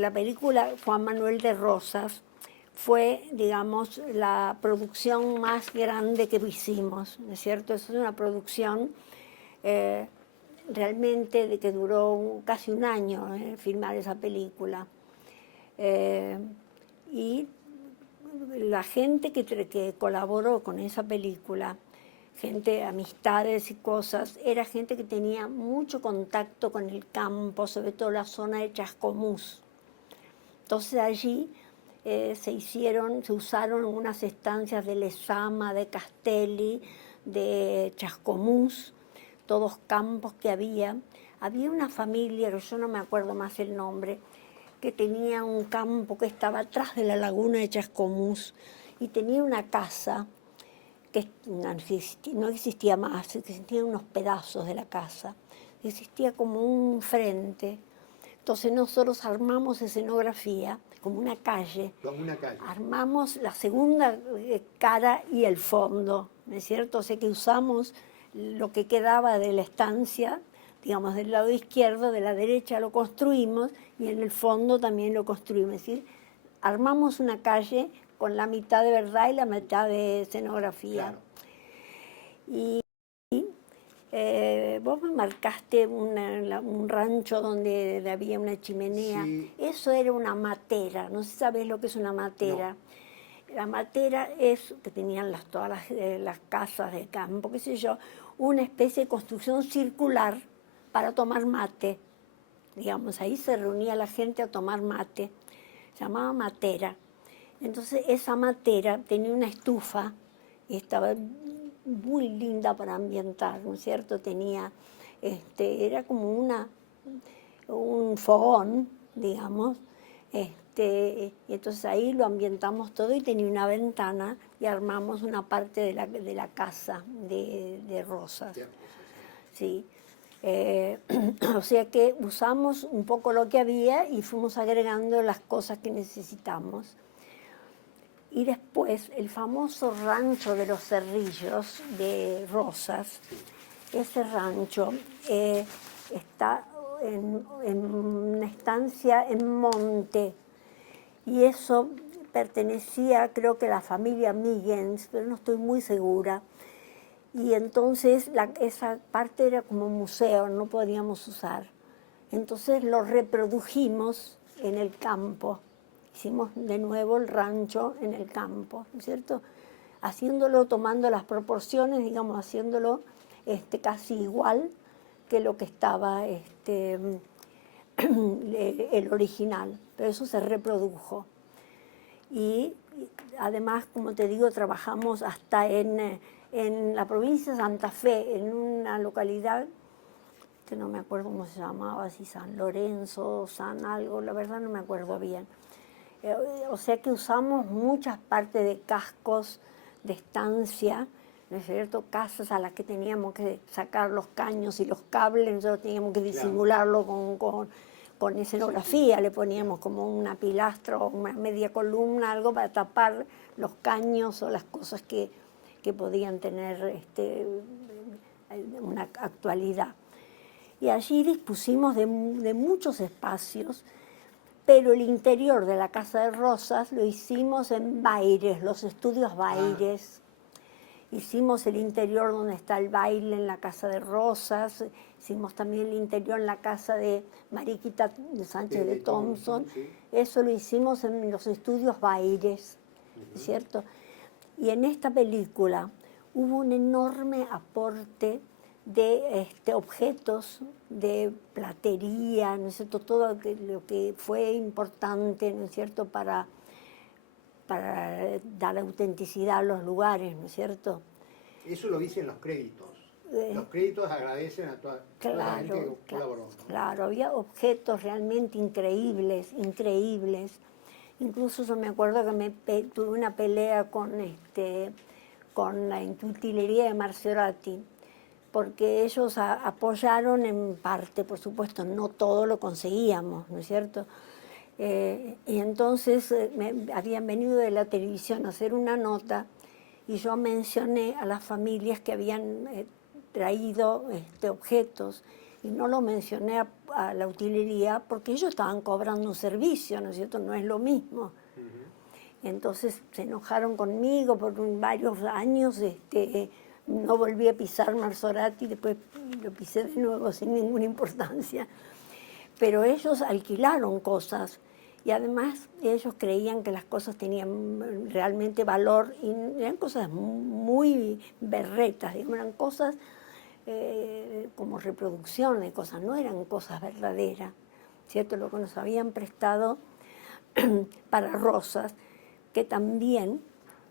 la película Juan Manuel de Rosas fue, digamos, la producción más grande que hicimos, ¿no es cierto? Es una producción realmente que duró casi un año filmar esa película. Y la gente que colaboró con esa película, gente, amistades y cosas, era gente que tenía mucho contacto con el campo, sobre todo la zona de Chascomús. Entonces allí se usaron unas estancias de Lezama, de Castelli, de Chascomús, todos campos que había. Había una familia, que yo no me acuerdo más el nombre, que tenía un campo que estaba atrás de la laguna de Chascomús y tenía una casa que no existía más, existían unos pedazos de la casa, existía como un frente. Entonces nosotros armamos escenografía como una calle. Como una calle. Armamos la segunda cara y el fondo, ¿no es cierto? O sea que usamos lo que quedaba de la estancia, digamos, del lado izquierdo, de la derecha lo construimos y en el fondo también lo construimos. Es decir, armamos una calle con la mitad de verdad y la mitad de escenografía. Claro. Y vos me marcaste un rancho donde había una chimenea. Sí. Eso era una matera. No sé si sabés lo que es una matera. No. La matera es, que tenían todas las casas de campo, qué sé yo, una especie de construcción circular para tomar mate. Digamos, ahí se reunía la gente a tomar mate. Se llamaba matera. Entonces esa matera tenía una estufa y estaba muy linda para ambientar, ¿no es cierto? Tenía, era como un fogón, digamos, y entonces ahí lo ambientamos todo y tenía una ventana y armamos una parte de la casa de Rosas. Sí. O sea que usamos un poco lo que había y fuimos agregando las cosas que necesitamos. Y después el famoso rancho de los Cerrillos de Rosas, ese rancho está en una estancia en monte y eso pertenecía, creo que a la familia Miggins, pero no estoy muy segura. Y entonces esa parte era como museo, no podíamos usar. Entonces lo reprodujimos en el campo. Hicimos de nuevo el rancho en el campo, ¿no es cierto? Haciéndolo, tomando las proporciones, digamos, haciéndolo casi igual que lo que estaba el original, pero eso se reprodujo. Y además, como te digo, trabajamos hasta en la provincia de Santa Fe, en una localidad que no me acuerdo cómo se llamaba, si San Lorenzo, San algo, la verdad no me acuerdo bien. O sea que usamos muchas partes de cascos de estancia, ¿no es cierto? Casas a las que teníamos que sacar los caños y los cables, nosotros teníamos que disimularlo con escenografía, le poníamos como una pilastra o una media columna, algo para tapar los caños o las cosas que podían tener una actualidad. Y allí dispusimos de muchos espacios, pero el interior de la Casa de Rosas lo hicimos en Baires, los estudios Baires. Hicimos el interior donde está el baile en la Casa de Rosas, hicimos también el interior en la casa de Mariquita de Sánchez de Thompson. Sí. Eso lo hicimos en los estudios Baires, ¿cierto? Y en esta película hubo un enorme aporte de objetos de platería, ¿no es cierto? Todo lo que fue importante, ¿no es cierto?, para dar autenticidad a los lugares, ¿no es cierto? Eso lo dicen los créditos. Los créditos agradecen a toda la gente que colaboró, ¿no? Claro, había objetos realmente increíbles, increíbles. Incluso yo me acuerdo que tuve una pelea con la utilería de Marciorati, porque ellos apoyaron en parte, por supuesto, no todo lo conseguíamos, ¿no es cierto? Y entonces habían venido de la televisión a hacer una nota y yo mencioné a las familias que habían traído objetos y no lo mencioné a la utilería porque ellos estaban cobrando un servicio, ¿no es cierto? No es lo mismo. Entonces se enojaron conmigo por varios años, no volví a pisar Marciorati, después lo pisé de nuevo sin ninguna importancia. Pero ellos alquilaron cosas y además ellos creían que las cosas tenían realmente valor y eran cosas muy berretas, eran cosas como reproducción de cosas, no eran cosas verdaderas, ¿cierto? Lo que nos habían prestado para Rosas, que también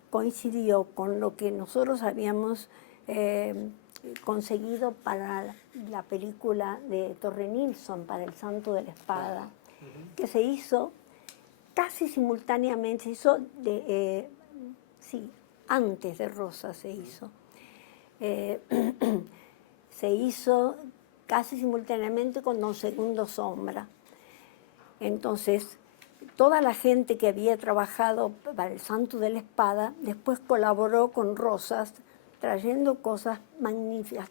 coincidió con lo que nosotros habíamos conseguido para la película de Torre Nilsson, para El Santo de la Espada, que se hizo casi simultáneamente, se hizo antes de Rosas se hizo. Se hizo casi simultáneamente con Don Segundo Sombra. Entonces, toda la gente que había trabajado para El Santo de la Espada después colaboró con Rosas, trayendo cosas magníficas,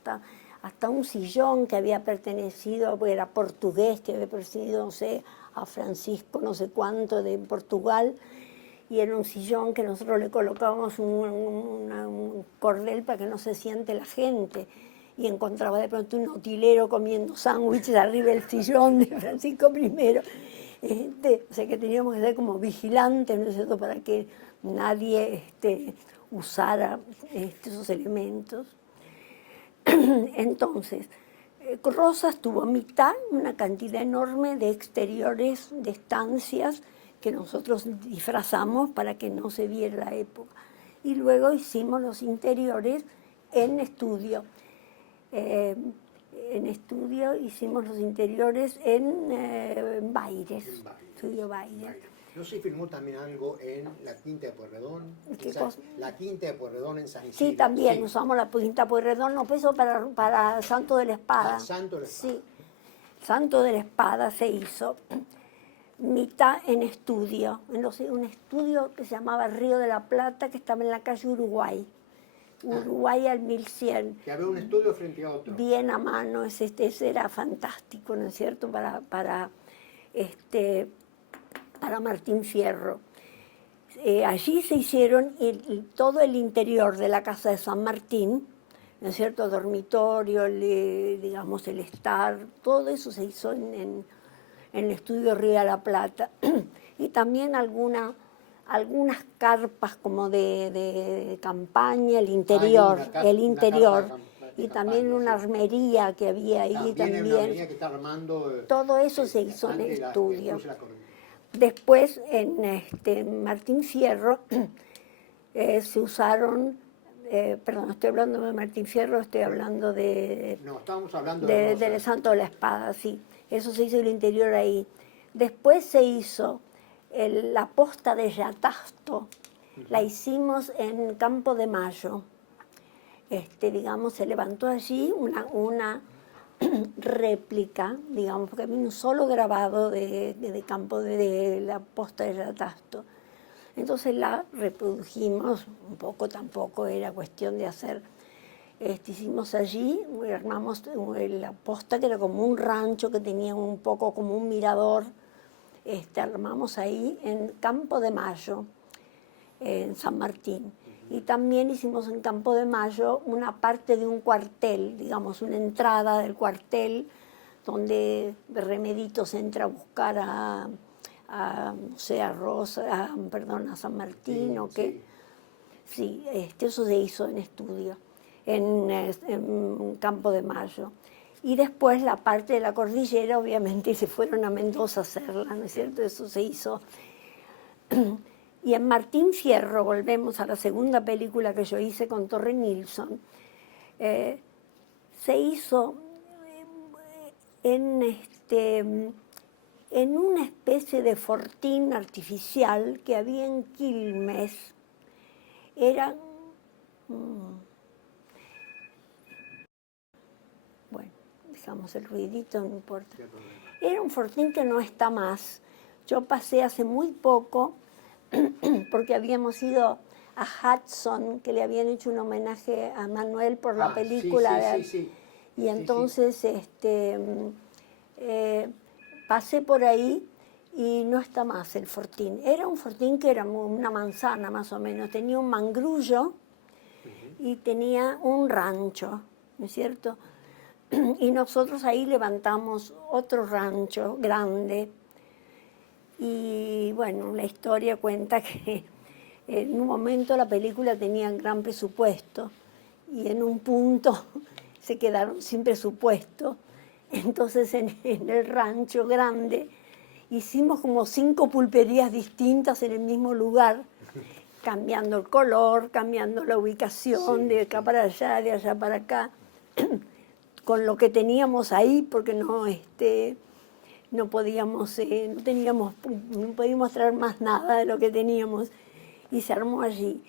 hasta un sillón que había pertenecido, era portugués, que había pertenecido, no sé, a Francisco no sé cuánto de Portugal, y era un sillón que nosotros le colocábamos un cordel para que no se siente la gente, y encontraba de pronto un utilero comiendo sándwiches arriba del sillón de Francisco I. O sea que teníamos que ser como vigilantes, ¿no es cierto?, para que nadie usara esos elementos. Entonces, Rosas tuvo mitad, una cantidad enorme de exteriores, de estancias que nosotros disfrazamos para que no se viera la época. Y luego hicimos los interiores en estudio. Hicimos los interiores en Baires, estudio Baires. ¿No se filmó también algo en la Quinta de Pueyrredón? La Quinta de Pueyrredón en San Isidro. Sí, también usamos la Quinta de Pueyrredón, no, pues eso para Santo de la Espada. Ah, Santo de la Espada. Sí, Santo de la Espada se hizo mitad en estudio, un estudio que se llamaba Río de la Plata, que estaba en la calle Uruguay. Uruguay al 1100. Que había un estudio frente a otro. Bien a mano, ese era fantástico, ¿no es cierto?, para Martín Fierro. Allí se hicieron todo el interior de la casa de San Martín, ¿no es cierto?, dormitorio, digamos, el estar, todo eso se hizo en el estudio Río de la Plata. Y también algunas carpas como de campaña, el interior, y también una armería que había ahí también. Una armería que está armando, todo eso se hizo en estudio. Después en Martín Fierro se usaron, perdón, no estoy hablando de Martín Fierro, estoy hablando de... No, estábamos hablando de Santo de la Espada, sí. Eso se hizo en el interior ahí. Después se hizo la posta de Yatasto, la hicimos en Campo de Mayo. Digamos, se levantó allí una réplica, digamos, porque había un solo grabado de la posta de Yatasto. Entonces la reprodujimos un poco, tampoco era cuestión de hacer. Hicimos allí, armamos la posta, que era como un rancho que tenía un poco como un mirador. Armamos ahí en Campo de Mayo, en San Martín. Y también hicimos en Campo de Mayo una parte de un cuartel, digamos, una entrada del cuartel, donde Remeditos entra a buscar a San Martín, sí, o qué. Sí, eso se hizo en estudio, en Campo de Mayo. Y después la parte de la cordillera, obviamente, se fueron a Mendoza a hacerla, ¿no es cierto? Eso se hizo. Y en Martín Fierro, volvemos a la segunda película que yo hice con Torre Nilsson, se hizo en una especie de fortín artificial que había en Quilmes. Era... Bueno, dejamos el ruidito, no importa. Era un fortín que no está más. Yo pasé hace muy poco, porque habíamos ido a Hudson, que le habían hecho un homenaje a Manuel por la película. Sí. Y entonces pasé por ahí y no está más el fortín. Era un fortín que era una manzana más o menos. Tenía un mangrullo y tenía un rancho, ¿no es cierto? Y nosotros ahí levantamos otro rancho grande. Y bueno, la historia cuenta que en un momento la película tenía un gran presupuesto y en un punto se quedaron sin presupuesto. Entonces en el rancho grande hicimos como 5 pulperías distintas en el mismo lugar, cambiando el color, cambiando la ubicación, de acá para allá, de allá para acá, con lo que teníamos ahí, porque no podíamos traer más nada de lo que teníamos, y se armó allí.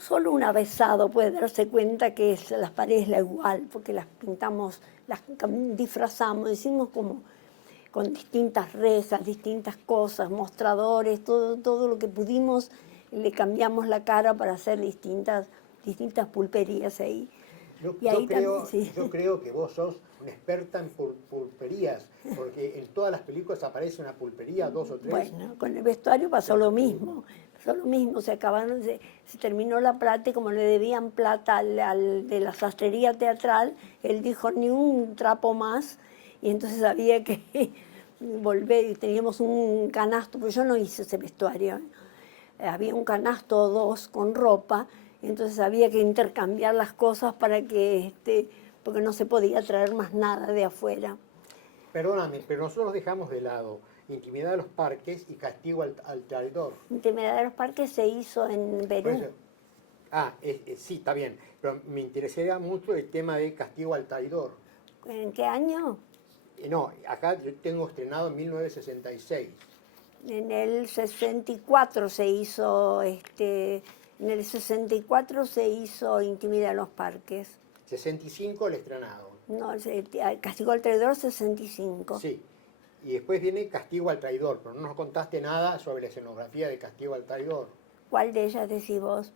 Solo un avesado puede darse cuenta que las paredes la igual, porque las pintamos, las disfrazamos, hicimos como con distintas rezas, distintas cosas, mostradores, todo lo que pudimos, le cambiamos la cara para hacer distintas pulperías ahí. Yo creo que vos sos una experta en pulperías, porque en todas las películas aparece una pulpería, 2 o 3. Bueno, con el vestuario pasó lo mismo. Se terminó la plata y como le debían plata al de la sastrería teatral, él dijo ni un trapo más, y entonces había que volver, y teníamos un canasto, pero yo no hice ese vestuario, había un canasto o 2 con ropa, entonces había que intercambiar las cosas para que, porque no se podía traer más nada de afuera. Perdóname, pero nosotros dejamos de lado Intimidad de los Parques y Castigo al Traidor. Intimidad de los Parques se hizo en Perú. Sí, está bien, pero me interesaría mucho el tema de Castigo al Traidor. ¿En qué año? No, acá yo tengo estrenado en 1966. En el 64 se hizo, en el 64 se hizo Intimidad de los Parques. 65 el estrenado. No, Castigo al Traidor 65. Sí, y después viene Castigo al Traidor, pero no nos contaste nada sobre la escenografía de Castigo al Traidor. ¿Cuál de ellas decís vos?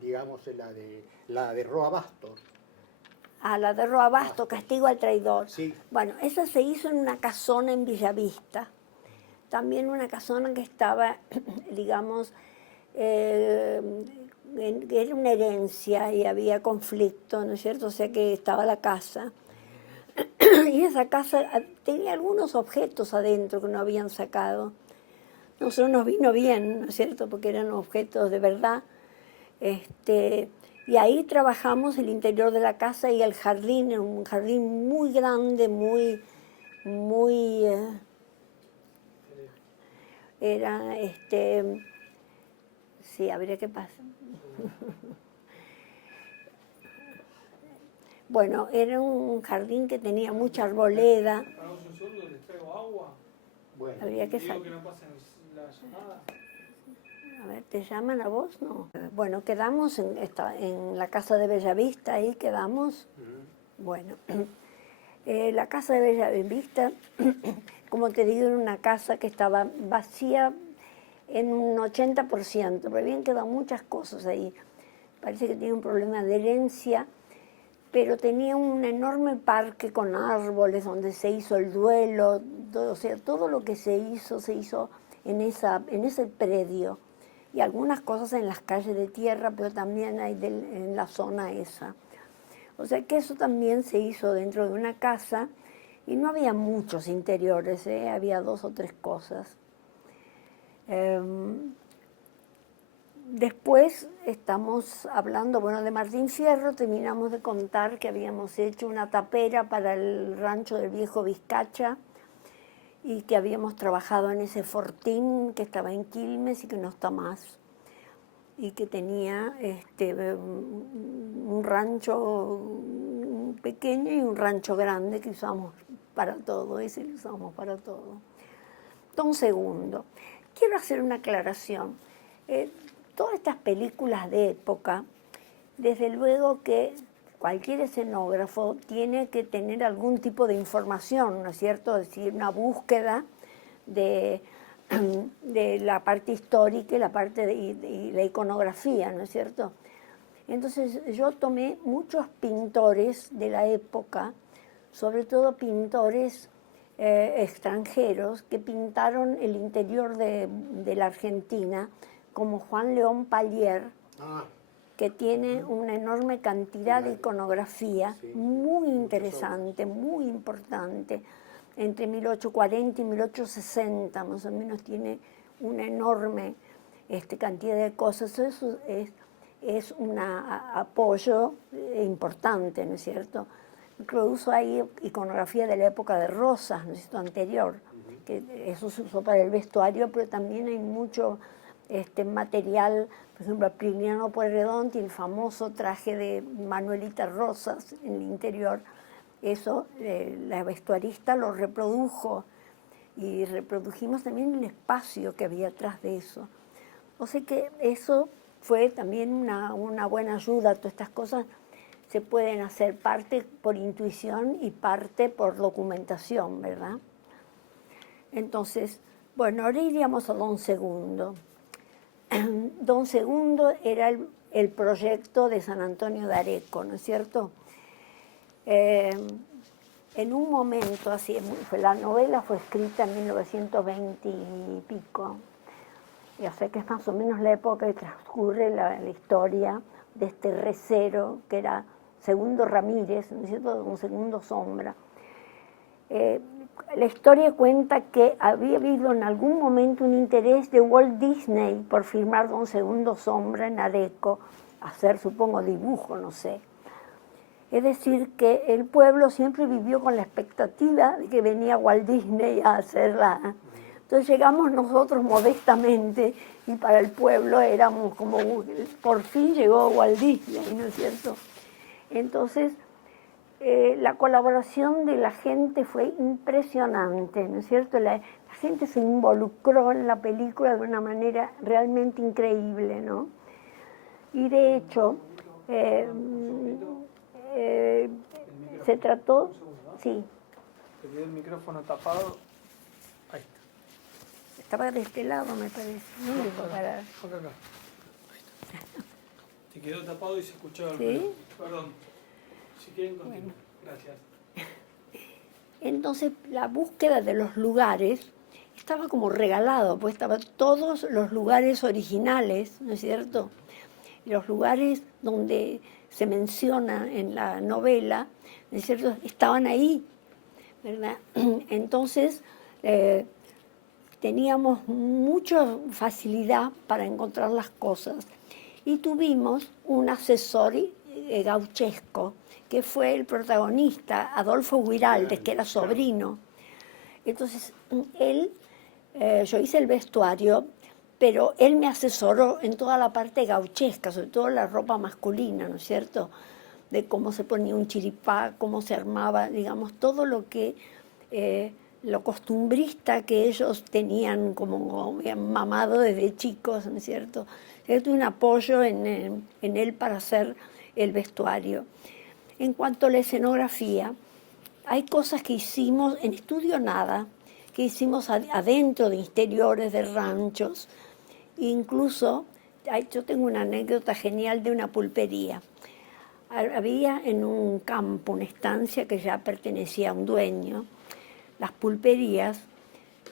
Digamos, la de Roa Bastos. La de Roa Bastos, Castigo al Traidor. Sí. Bueno, esa se hizo en una casona en Villavista. También una casona que estaba, digamos, era una herencia y había conflicto, ¿no es cierto? O sea que estaba la casa. Y esa casa tenía algunos objetos adentro que no habían sacado. Nosotros nos vino bien, ¿no es cierto? Porque eran objetos de verdad. Y ahí trabajamos el interior de la casa y el jardín, un jardín muy grande, muy, era, sí, habría que pasar. Bueno, era un jardín que tenía mucha arboleda. ¿Hagamos un segundo? ¿Les traigo agua? Bueno, Habría que Digo que no pasen la llamada. A ver, ¿te llaman a vos? No. Bueno, quedamos en la casa de Bellavista, ahí quedamos. Bueno, la casa de Bellavista, como te digo, era una casa que estaba vacía en un 80%, pero habían quedado muchas cosas ahí. Parece que tenía un problema de herencia, pero tenía un enorme parque con árboles donde se hizo el duelo, o sea, todo lo que se hizo en ese predio. Y algunas cosas en las calles de tierra, pero también hay en la zona esa. O sea que eso también se hizo dentro de una casa y no había muchos interiores, había 2 o 3 cosas. Después estamos hablando, bueno, de Martín Fierro, terminamos de contar que habíamos hecho una tapera para el rancho del viejo Vizcacha y que habíamos trabajado en ese fortín que estaba en Quilmes y que no está más, y que tenía un rancho pequeño y un rancho grande que usamos para todo, ese lo usamos para todo. Entonces, segundo, quiero hacer una aclaración. Todas estas películas de época, desde luego que cualquier escenógrafo tiene que tener algún tipo de información, ¿no es cierto? Es decir, una búsqueda de la parte histórica y la parte de la iconografía, ¿no es cierto? Entonces yo tomé muchos pintores de la época, sobre todo pintores extranjeros que pintaron el interior de la Argentina, como Juan León Palier, que tiene una enorme cantidad de iconografía, muy interesante, muy importante. Entre 1840 y 1860, más o menos, tiene una enorme cantidad de cosas. Eso es un apoyo importante, ¿no es cierto? Incluso hay iconografía de la época de Rosas, ¿no es cierto?, anterior, que eso se usó para el vestuario, pero también hay mucho material, por ejemplo, Priliano Pueyrredón tiene el famoso traje de Manuelita Rosas en el interior. Eso la vestuarista lo reprodujo y reprodujimos también el espacio que había atrás de eso. O sea que eso fue también una buena ayuda. Todas estas cosas se pueden hacer parte por intuición y parte por documentación, ¿verdad? Entonces, bueno, ahora iríamos a Don Segundo. Don Segundo era el proyecto de San Antonio de Areco, ¿no es cierto? En un momento, así, la novela fue escrita en 1920 y pico, o sea que es más o menos la época que transcurre la historia de este recero, que era Segundo Ramírez, ¿no es cierto?, Don Segundo Sombra. La historia cuenta que había habido en algún momento un interés de Walt Disney por filmar Don Segundo Sombra en Areco, hacer, supongo, dibujo, no sé. Es decir, que el pueblo siempre vivió con la expectativa de que venía Walt Disney a hacerla. Entonces llegamos nosotros modestamente y para el pueblo éramos como, por fin llegó Walt Disney, ¿no es cierto? Entonces, la colaboración de la gente fue impresionante, ¿no es cierto? La gente se involucró en la película de una manera realmente increíble, ¿no? Y de hecho, se trató... Sí. Te quedó el micrófono tapado. Ahí está. Estaba de este lado, me parece. No me puedo parar. Acá. Ahí está. Te quedó tapado y se escuchaba el ¿Sí? Perdón. Si quieren, continúen. Bueno. Gracias. Entonces, la búsqueda de los lugares estaba como regalado, pues estaban todos los lugares originales, ¿no es cierto? Los lugares donde se menciona en la novela, ¿no es cierto?, estaban ahí, ¿verdad? Entonces, teníamos mucha facilidad para encontrar las cosas. Y tuvimos un asesor gauchesco, que fue el protagonista, Adolfo Guiraldes, que era sobrino. Entonces, yo hice el vestuario, pero él me asesoró en toda la parte gauchesca, sobre todo la ropa masculina, ¿no es cierto? De cómo se ponía un chiripá, cómo se armaba, digamos, todo lo que, lo costumbrista que ellos tenían como mamado desde chicos, ¿no es cierto? Yo tuve un apoyo en él para hacer el vestuario. En cuanto a la escenografía, hay cosas que hicimos, en estudio nada, que hicimos adentro de interiores de ranchos. Incluso, yo tengo una anécdota genial de una pulpería. Había en un campo una estancia que ya pertenecía a un dueño. Las pulperías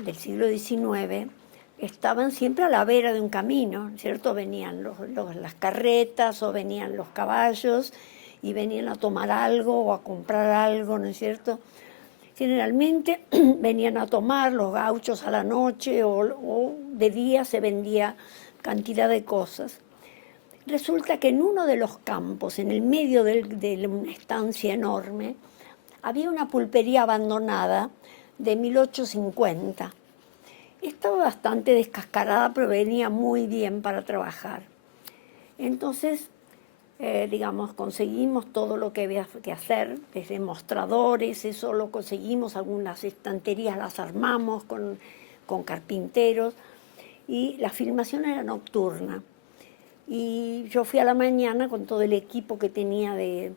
del siglo XIX estaban siempre a la vera de un camino, ¿cierto? Venían las carretas o venían los caballos y venían a tomar algo o a comprar algo, ¿no es cierto? Generalmente venían a tomar los gauchos a la noche o de día se vendía cantidad de cosas. Resulta que en uno de los campos, en el medio de una estancia enorme, había una pulpería abandonada de 1850. Estaba bastante descascarada, pero venía muy bien para trabajar. Entonces, digamos, conseguimos todo lo que había que hacer, desde mostradores, eso lo conseguimos, algunas estanterías las armamos con carpinteros, y la filmación era nocturna. Y yo fui a la mañana con todo el equipo que tenía de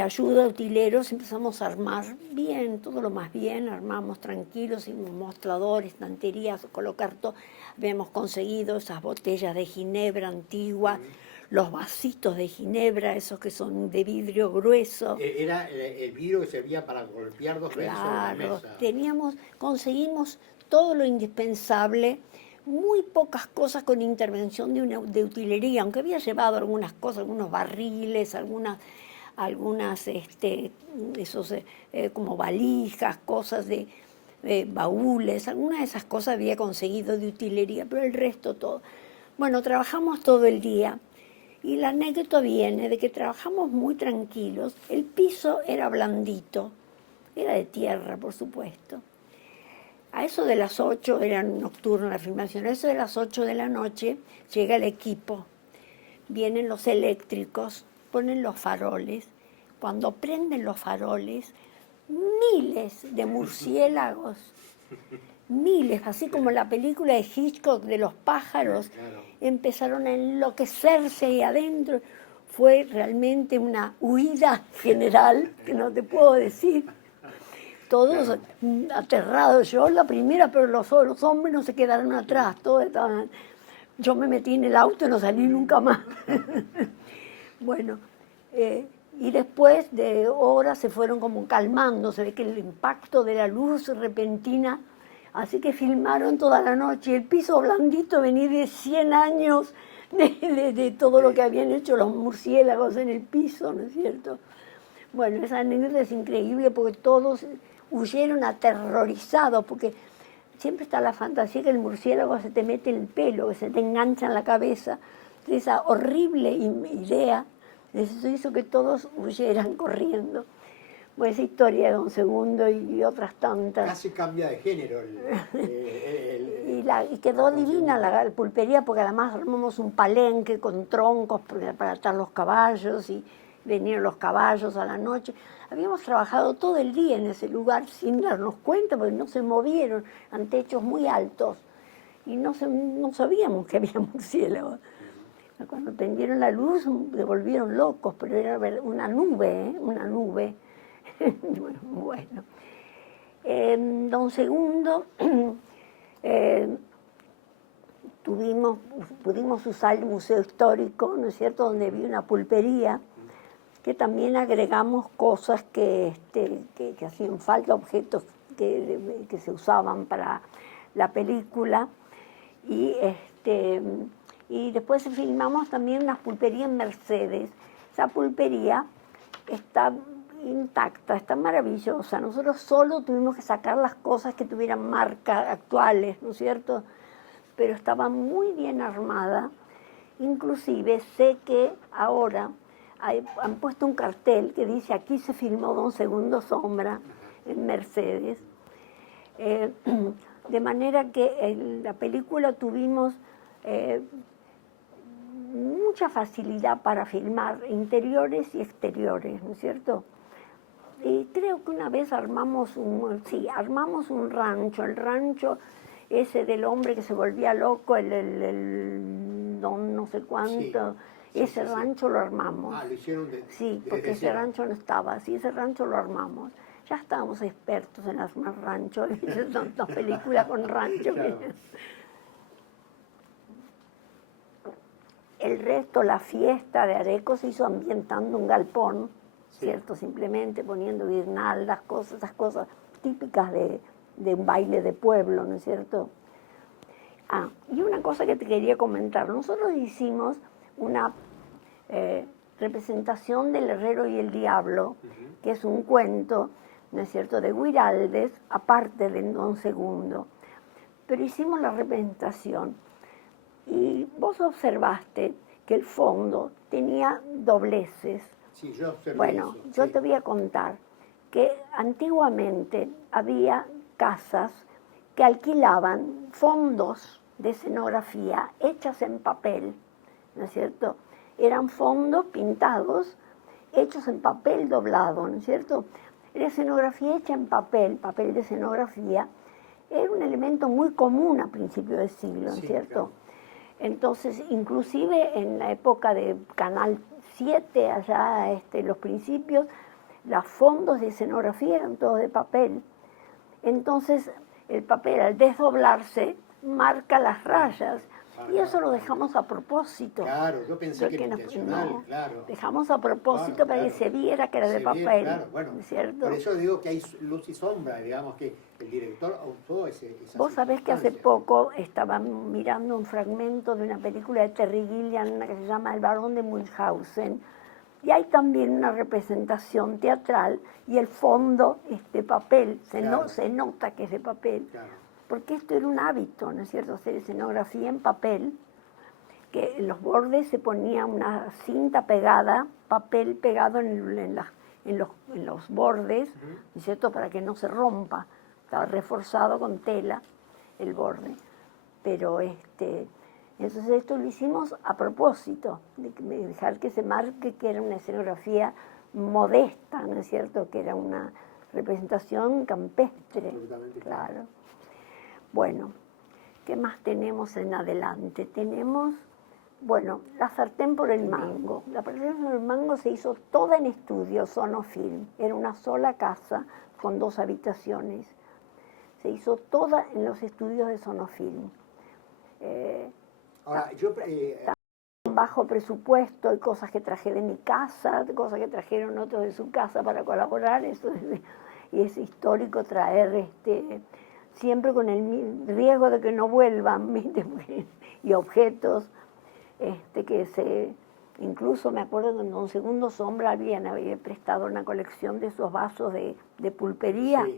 ayuda, utileros, empezamos a armar bien, todo lo más bien, armamos tranquilos, hicimos mostradores, estanterías, colocar todo. Habíamos conseguido esas botellas de ginebra antiguas, los vasitos de ginebra, esos que son de vidrio grueso. Era el vidrio que servía para golpear dos veces sobre la mesa. Conseguimos todo lo indispensable, muy pocas cosas con intervención de utilería, aunque había llevado algunas cosas, algunos barriles, algunas como valijas, cosas de baúles, algunas de esas cosas había conseguido de utilería, pero el resto todo. Bueno, trabajamos todo el día y la anécdota viene de que trabajamos muy tranquilos. El piso era blandito, era de tierra, por supuesto. A eso de las 8, era nocturna la filmación, a eso de las 8 de la noche llega el equipo, vienen los eléctricos, ponen los faroles. Cuando prenden los faroles, miles de murciélagos, miles, así como la película de Hitchcock de los pájaros, empezaron a enloquecerse ahí adentro. Fue realmente una huida general, que no te puedo decir. Todos aterrados, yo la primera, pero los hombres no se quedaron atrás, todos estaban. Yo me metí en el auto y no salí nunca más. Bueno, y después de horas se fueron como calmando, se ve que el impacto de la luz repentina, así que filmaron toda la noche. El piso blandito venía de 100 años de todo lo que habían hecho los murciélagos en el piso, ¿no es cierto? Bueno, esa anécdota es increíble porque todos huyeron aterrorizados, porque siempre está la fantasía que el murciélago se te mete en el pelo, que se te engancha en la cabeza. Esa horrible idea, eso hizo que todos huyeran corriendo. Bueno, esa historia de Don Segundo y otras tantas. Casi cambia de género. Y quedó divina la pulpería, porque además armamos un palenque con troncos para atar los caballos, y venían los caballos a la noche. Habíamos trabajado todo el día en ese lugar sin darnos cuenta, porque no se movieron, ante techos muy altos, y no sabíamos que había murciélagos. Cuando prendieron la luz se volvieron locos, pero era una nube, una nube. Bueno. Don Segundo, pudimos usar el Museo Histórico, ¿no es cierto?, donde había una pulpería, que también agregamos cosas que hacían falta, objetos que se usaban para la película, y después filmamos también una pulpería en Mercedes. Esa pulpería está intacta, está maravillosa. Nosotros solo tuvimos que sacar las cosas que tuvieran marcas actuales, ¿no es cierto? Pero estaba muy bien armada, inclusive sé que ahora han puesto un cartel que dice aquí se filmó Don Segundo Sombra en Mercedes. De manera que en la película tuvimos mucha facilidad para filmar interiores y exteriores, ¿no es cierto? Y creo que una vez armamos un rancho, el rancho ese del hombre que se volvía loco, el don no sé cuánto, ese rancho lo armamos. Ah, lo hicieron sí, porque ese rancho no estaba, sí, ese rancho lo armamos. Ya estábamos expertos en armar ranchos, son dos películas con rancho. Claro. El resto, la fiesta de Areco se hizo ambientando un galpón, ¿cierto? Simplemente poniendo guirnaldas, esas cosas típicas de un baile de pueblo, ¿no es cierto? Ah, y una cosa que te quería comentar, nosotros hicimos una representación del Herrero y el Diablo, que es un cuento, ¿no es cierto?, de Guiraldes, aparte de Don Segundo. Pero hicimos la representación y vos observaste que el fondo tenía dobleces. Sí, yo observé bueno, eso, yo sí. te voy a contar que antiguamente había casas que alquilaban fondos de escenografía hechas en papel, ¿no es cierto? Eran fondos pintados, hechos en papel doblado, ¿no es cierto? La escenografía hecha en papel de escenografía, era un elemento muy común a principios del siglo, ¿no es cierto? Claro. Entonces, inclusive en la época de Canal 7, allá los principios, los fondos de escenografía eran todos de papel. Entonces, el papel al desdoblarse marca las rayas. Y eso lo dejamos a propósito. Claro, yo pensé que era intencional, claro. Dejamos a propósito para que se viera que era de papel. Claro, bueno, ¿cierto? por eso digo que hay luz y sombra, digamos que el director usó esa Vos sabés que hace poco estaba mirando un fragmento de una película de Terry Gilliam que se llama El Barón de Munchausen, y hay también una representación teatral y el fondo es de papel, se nota que es de papel. Claro. Porque esto era un hábito, ¿no es cierto? Hacer escenografía en papel, que en los bordes se ponía una cinta pegada, papel pegado en los bordes, ¿no es cierto? Para que no se rompa. Estaba reforzado con tela el borde. Pero entonces esto lo hicimos a propósito, de dejar que se marque que era una escenografía modesta, ¿no es cierto? Que era una representación campestre. Claro. Bueno, ¿qué más tenemos en adelante? Tenemos, bueno, La sartén por el mango. La sartén por el mango se hizo toda en estudio, Sonofilm. Era una sola casa con 2 habitaciones. Se hizo toda en los estudios de Sonofilm. Ahora, bajo presupuesto, hay cosas que traje de mi casa, cosas que trajeron otros de su casa para colaborar. Y es histórico traer siempre con el riesgo de que no vuelvan, ¿viste? Y objetos incluso me acuerdo que en Don Segundo Sombra había prestado una colección de esos vasos de pulpería,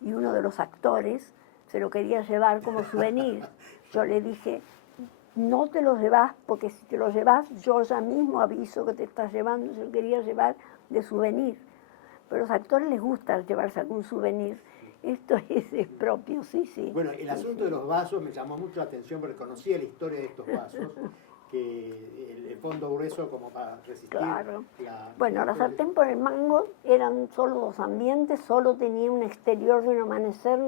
y uno de los actores se lo quería llevar como souvenir. Yo le dije, no te los llevas, porque si te los llevas, yo ya mismo aviso que te estás llevando, se lo quería llevar de souvenir. Pero a los actores les gusta llevarse algún souvenir. Esto es propio, sí. Bueno, el asunto de los vasos me llamó mucho la atención porque conocía la historia de estos vasos, que el fondo grueso como para resistir. Claro. Bueno, La sartén por el mango eran solo 2 ambientes, solo tenía un exterior de un amanecer,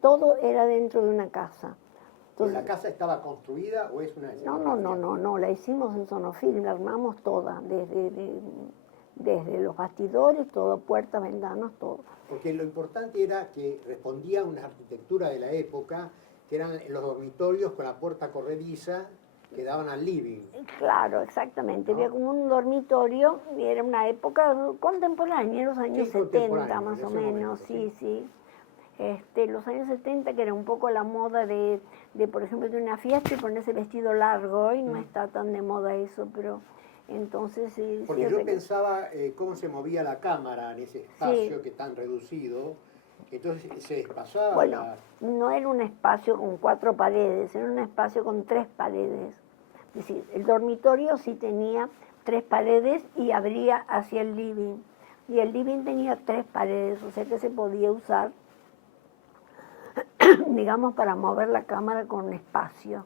todo era dentro de una casa. Entonces, ¿la casa estaba construida o es una escenografía? No, la hicimos en Sonofilm, la armamos toda, desde los bastidores, todo, puertas, ventanas, todo. Porque lo importante era que respondía a una arquitectura de la época, que eran los dormitorios con la puerta corrediza que daban al living. Claro, exactamente. Había como un dormitorio, y era una época contemporánea, en los años 70 más o menos, sí. Los años 70, que era un poco la moda de por ejemplo, de una fiesta y ponerse vestido largo. Hoy no está tan de moda eso, pero entonces sí. Porque yo pensaba cómo se movía la cámara en ese espacio que tan reducido, entonces se desplazaba. Bueno, no era un espacio con 4 paredes, era un espacio con 3 paredes, Es decir, el dormitorio sí tenía 3 paredes y abría hacia el living. Y el living tenía 3 paredes, o sea que se podía usar, digamos, para mover la cámara con espacio.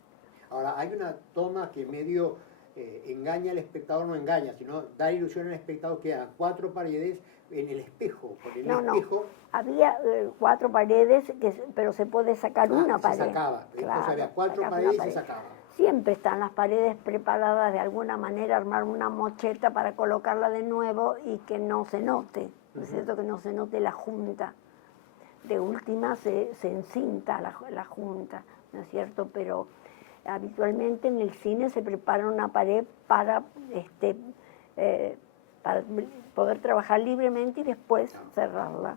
Ahora, hay una toma que medio engaña al espectador, no engaña, sino da ilusión al espectador que a 4 paredes en el espejo. Por el espejo, había 4 paredes, pero se puede sacar una pared. Se sacaba, claro, entonces había 4 paredes y se sacaba. Siempre están las paredes preparadas de alguna manera, armar una mocheta para colocarla de nuevo y que no se note, ¿no es cierto? Que no se note la junta. De última se encinta la junta, ¿no es cierto? Pero habitualmente en el cine se prepara una pared para poder trabajar libremente y después cerrarla.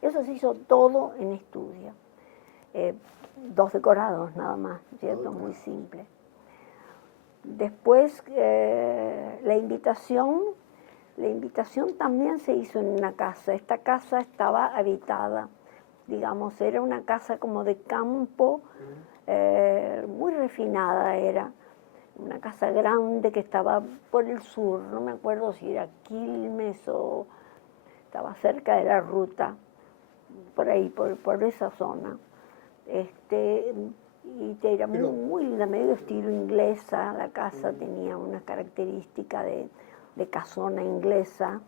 Eso se hizo todo en estudio. 2 decorados nada más, ¿cierto? Muy simple. Después la invitación también se hizo en una casa. Esta casa estaba habitada, digamos, era una casa como de campo, muy refinada era. Una casa grande que estaba por el sur, no me acuerdo si era Quilmes o estaba cerca de la ruta, por ahí, por esa zona. Y era muy linda, medio estilo inglesa, la casa tenía una característica de casona inglesa,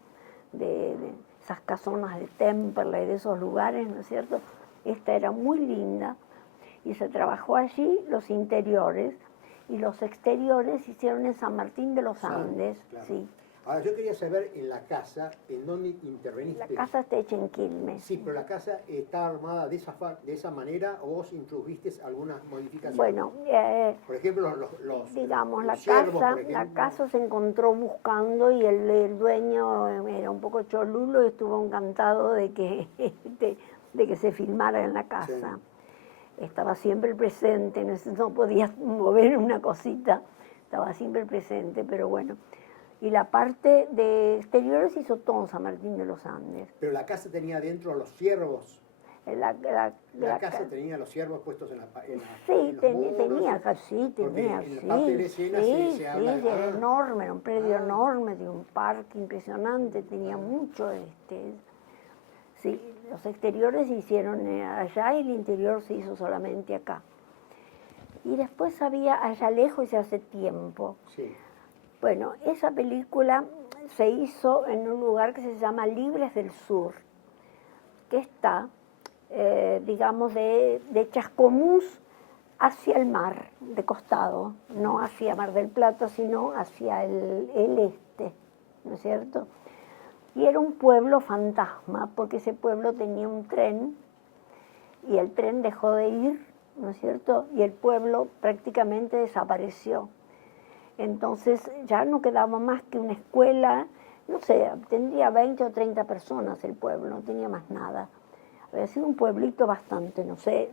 de esas casonas de Temperley, de esos lugares, ¿no es cierto? Esta era muy linda y se trabajó allí los interiores y los exteriores hicieron en San Martín de los Andes, claro. sí. Ahora, yo quería saber en la casa, ¿en dónde interveniste? La casa está hecha en Quilmes. Sí, pero la casa está armada de esa manera o vos introdujiste algunas modificaciones. Bueno, por ejemplo, digamos, los ciervos, la casa se encontró buscando y el dueño era un poco cholulo y estuvo encantado de que se filmara en la casa. Sí. Estaba siempre presente, no podía mover una cosita, estaba siempre presente, pero bueno. Y la parte de exteriores hizo todo en San Martín de los Andes. Pero la casa tenía dentro los ciervos. La casa tenía los ciervos puestos en la sí, tenía, sí. En la parte de la escena se habla de... era enorme, era un predio enorme, de un parque impresionante, tenía mucho. Sí, los exteriores se hicieron allá y el interior se hizo solamente acá. Y después había allá lejos y hace tiempo. Sí. Bueno, esa película se hizo en un lugar que se llama Libres del Sur, que está, digamos, de Chascomús hacia el mar, de costado, no hacia Mar del Plata, sino hacia el este, ¿no es cierto? Y era un pueblo fantasma, porque ese pueblo tenía un tren, y el tren dejó de ir, ¿no es cierto? Y el pueblo prácticamente desapareció. Entonces ya no quedaba más que una escuela, no sé, tendría 20 o 30 personas el pueblo, no tenía más nada. Había sido un pueblito bastante, no sé,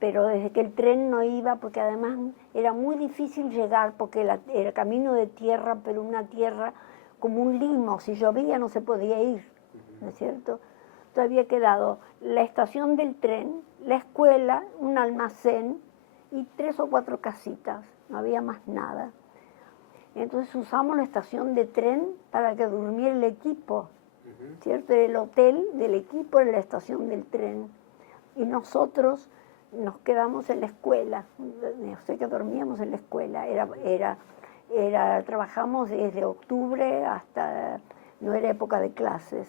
pero desde que el tren no iba, porque además era muy difícil llegar, porque era camino de tierra, pero una tierra como un limo, si llovía no se podía ir, ¿no es cierto? Entonces había quedado la estación del tren, la escuela, un almacén y 3 o 4 casitas, no había más nada. Entonces usamos la estación de tren para que durmiera el equipo, ¿cierto? El hotel del equipo era la estación del tren. Y nosotros nos quedamos en la escuela, o sea que dormíamos en la escuela. Trabajamos desde octubre hasta, no era época de clases.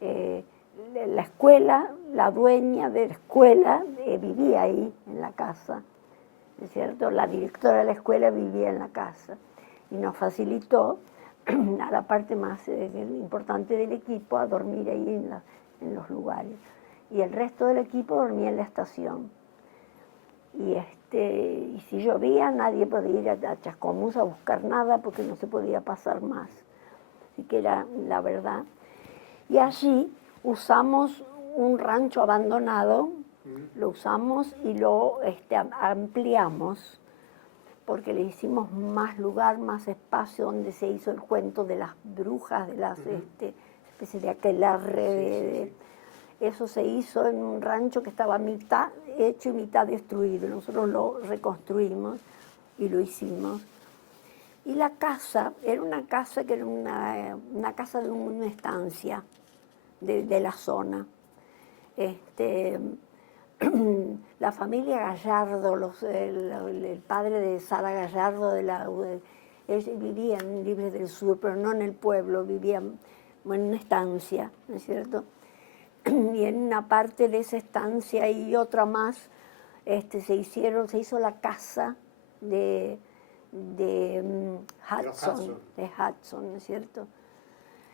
La escuela, la dueña de la escuela vivía ahí en la casa, ¿no es cierto? La directora de la escuela vivía en la casa. Y nos facilitó a la parte más importante del equipo a dormir ahí en los lugares. Y el resto del equipo dormía en la estación. Y si llovía nadie podía ir a Chascomús a buscar nada porque no se podía pasar más. Así que era la verdad. Y allí usamos un rancho abandonado, lo usamos y lo ampliamos, porque le hicimos más lugar, más espacio, donde se hizo el cuento de las brujas, de las especies de aquelarre. Eso se hizo en un rancho que estaba mitad hecho y mitad destruido. Nosotros lo reconstruimos y lo hicimos. Y la casa era una casa que era una casa de una estancia de la zona. La familia Gallardo, el padre de Sara Gallardo, ellos vivían en Libres del Sur, pero no en el pueblo, vivían en una estancia, ¿no es cierto? Y en una parte de esa estancia y otra más, se hizo la casa de Hudson, ¿no es cierto?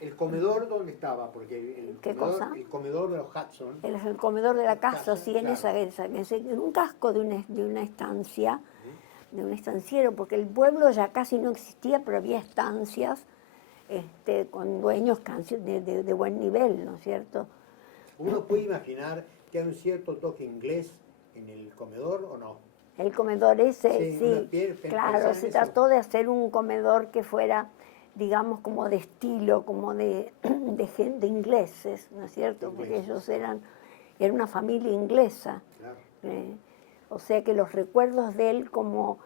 ¿El comedor dónde estaba? Porque ¿Qué cosa? El comedor de los Hudson. El comedor de la casa, sí, claro. en un casco de una estancia, de un estanciero, porque el pueblo ya casi no existía, pero había estancias con dueños de buen nivel, ¿no es cierto? ¿Uno puede imaginar que hay un cierto toque inglés en el comedor o no? El comedor ese, sí, claro, se trató de hacer un comedor que fuera, digamos, como de estilo, como de gente ingleses, ¿no es cierto? Porque ellos era una familia inglesa. Claro. O sea que los recuerdos de él como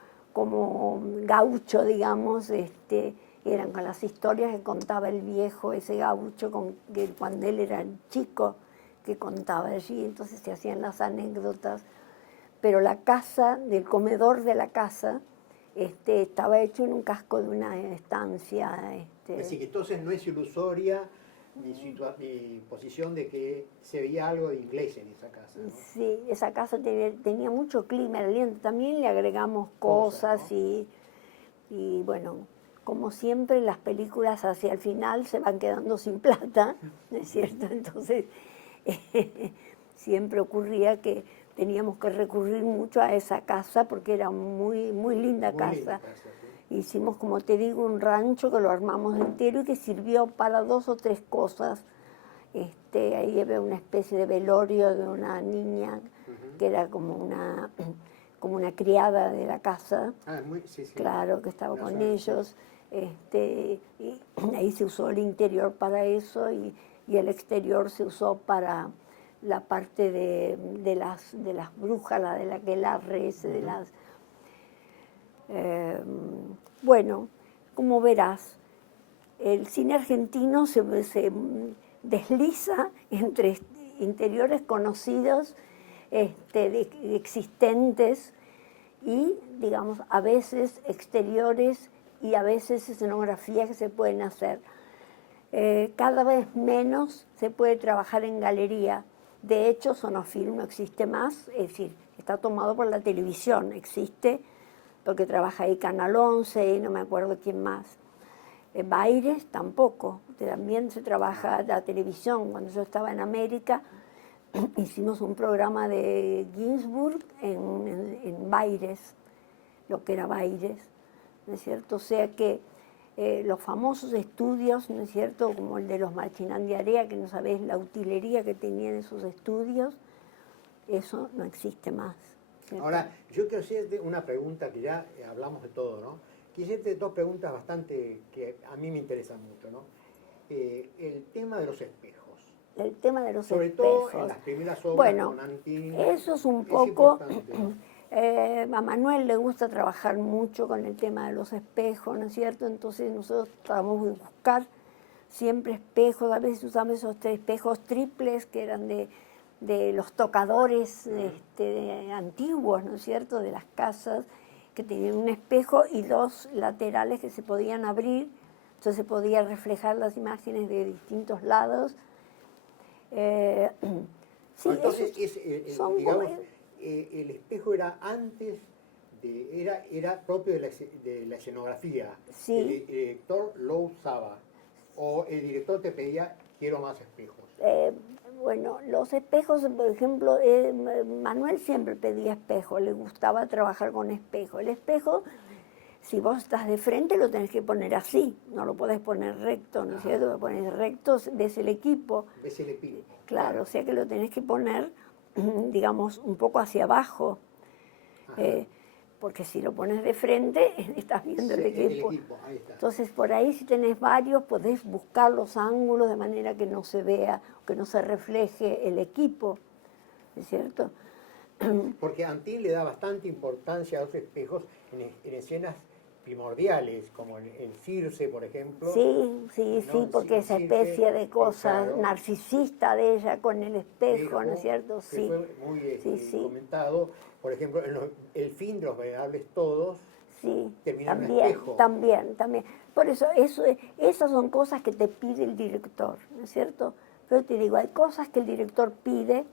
gaucho, digamos, eran con las historias que contaba el viejo, ese gaucho, que cuando él era chico, que contaba allí, entonces se hacían las anécdotas. Pero la casa, del comedor de la casa, estaba hecho en un casco de una estancia. Es decir, que entonces no es ilusoria mi posición de que se veía algo de inglés en esa casa, ¿no? Sí, esa casa tenía mucho clima, también le agregamos cosas, ¿no? y bueno, como siempre las películas hacia el final se van quedando sin plata, ¿no es cierto? Entonces siempre ocurría que teníamos que recurrir mucho a esa casa porque era muy, muy linda casa. Sí. Hicimos, como te digo, un rancho que lo armamos entero y que sirvió para 2 o 3 cosas. Ahí había una especie de velorio de una niña que era como una criada de la casa. Sí. Claro, que estaba con ellos. Y ahí se usó el interior para eso y el exterior se usó para la parte de las brujas, de la aquelarre, de las... bueno, como verás, el cine argentino se desliza entre interiores conocidos, existentes, y, digamos, a veces exteriores y a veces escenografías que se pueden hacer. Cada vez menos se puede trabajar en galería. De hecho, Sonofilm no existe más, es decir, está tomado por la televisión, existe porque trabaja ahí Canal 11 y no me acuerdo quién más. Baires tampoco, también se trabaja la televisión. Cuando yo estaba en América, hicimos un programa de Ginsburg en Baires, lo que era Baires, ¿no es cierto? O sea que los famosos estudios, ¿no es cierto?, como el de los Machinán de Area, que no sabés la utilería que tenían esos estudios, eso no existe más, ¿cierto? Ahora, yo quiero hacerte una pregunta, que ya hablamos de todo, ¿no? Quiero hacerte 2 preguntas bastante que a mí me interesan mucho, ¿no? El tema de los espejos. El tema de los Sobre espejos. todo en las primeras obras, bueno, con Antin. Eso es un poco... ¿no? A Manuel le gusta trabajar mucho con el tema de los espejos, ¿no es cierto? Entonces nosotros tratamos de buscar siempre espejos, a veces usamos esos espejos triples que eran de los tocadores antiguos, ¿no es cierto?, de las casas, que tenían un espejo y 2 laterales que se podían abrir, entonces se podía reflejar las imágenes de distintos lados. Sí, entonces, digamos, el espejo era antes, era propio de la escenografía. Sí. El director lo usaba, o el director te pedía, quiero más espejos. Bueno, los espejos, por ejemplo, Manuel siempre pedía espejos, le gustaba trabajar con espejo. El espejo, si vos estás de frente, lo tenés que poner así, no lo podés poner recto, ¿no es cierto? Lo pones recto, ves el equipo. Ves el equipo. Claro, o sea que lo tenés que poner, digamos, un poco hacia abajo. Porque si lo pones de frente, estás viendo el equipo. Ahí está. Entonces, por ahí si tenés varios, podés buscar los ángulos de manera que no se vea, que no se refleje el equipo, ¿no es cierto? Porque Antin le da bastante importancia a los espejos en escenas primordiales, como en Circe, por ejemplo. Sí, porque esa especie de cosa claro, narcisista de ella con el espejo, ¿no es cierto? Que Sí. fue muy Sí. comentado. Por ejemplo, el fin de Los Venerables Todos termina en un espejo. También. Por eso, esas son cosas que te pide el director, ¿no es cierto? Pero te digo, hay cosas que el director pide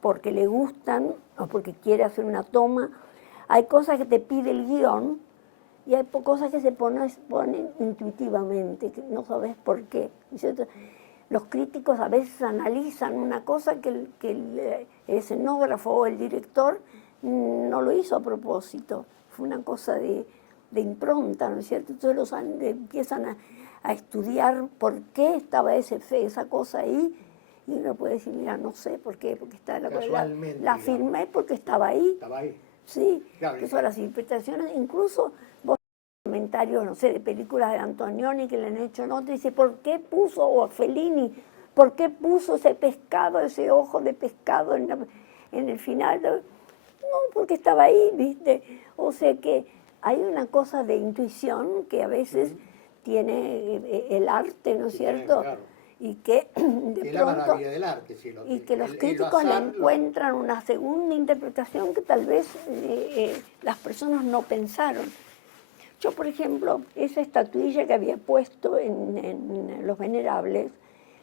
porque le gustan o porque quiere hacer una toma. Hay cosas que te pide el guión y hay cosas que se ponen intuitivamente, que no sabes por qué, ¿no es cierto? Los críticos a veces analizan una cosa que el escenógrafo o el director no lo hizo a propósito, fue una cosa de impronta, ¿no es cierto? Entonces empiezan a estudiar por qué estaba esa cosa ahí, y uno puede decir, mira, no sé por qué, porque está la filmé porque estaba ahí. Estaba ahí. Sí, claro, que son las interpretaciones, incluso vos comentarios, no sé, de películas de Antonioni que le han hecho nota, dice, ¿por qué puso, o Fellini, por qué puso ese pescado, ese ojo de pescado en el final? No, porque estaba ahí, ¿viste? O sea que hay una cosa de intuición que a veces tiene el arte, ¿no es cierto? Claro. Y que de la maravilla del arte, sí, y que los críticos le encuentran una segunda interpretación que tal vez las personas no pensaron. Yo, por ejemplo, esa estatuilla que había puesto en Los Venerables,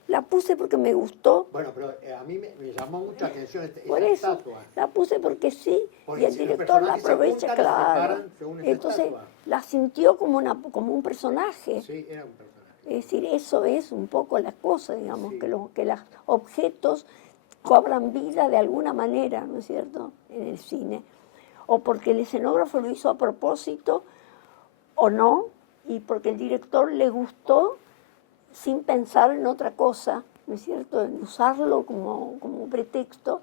la puse porque me gustó. Bueno, pero a mí me llamó mucho la atención esa estatua. La puse porque sí, porque y el director la aprovecha, claro. Entonces la sintió como un personaje. Sí, era un personaje. Es decir, eso es un poco la cosa, digamos, que los objetos cobran vida de alguna manera, ¿no es cierto?, en el cine. O porque el escenógrafo lo hizo a propósito o no, y porque el director le gustó sin pensar en otra cosa, ¿no es cierto?, en usarlo como pretexto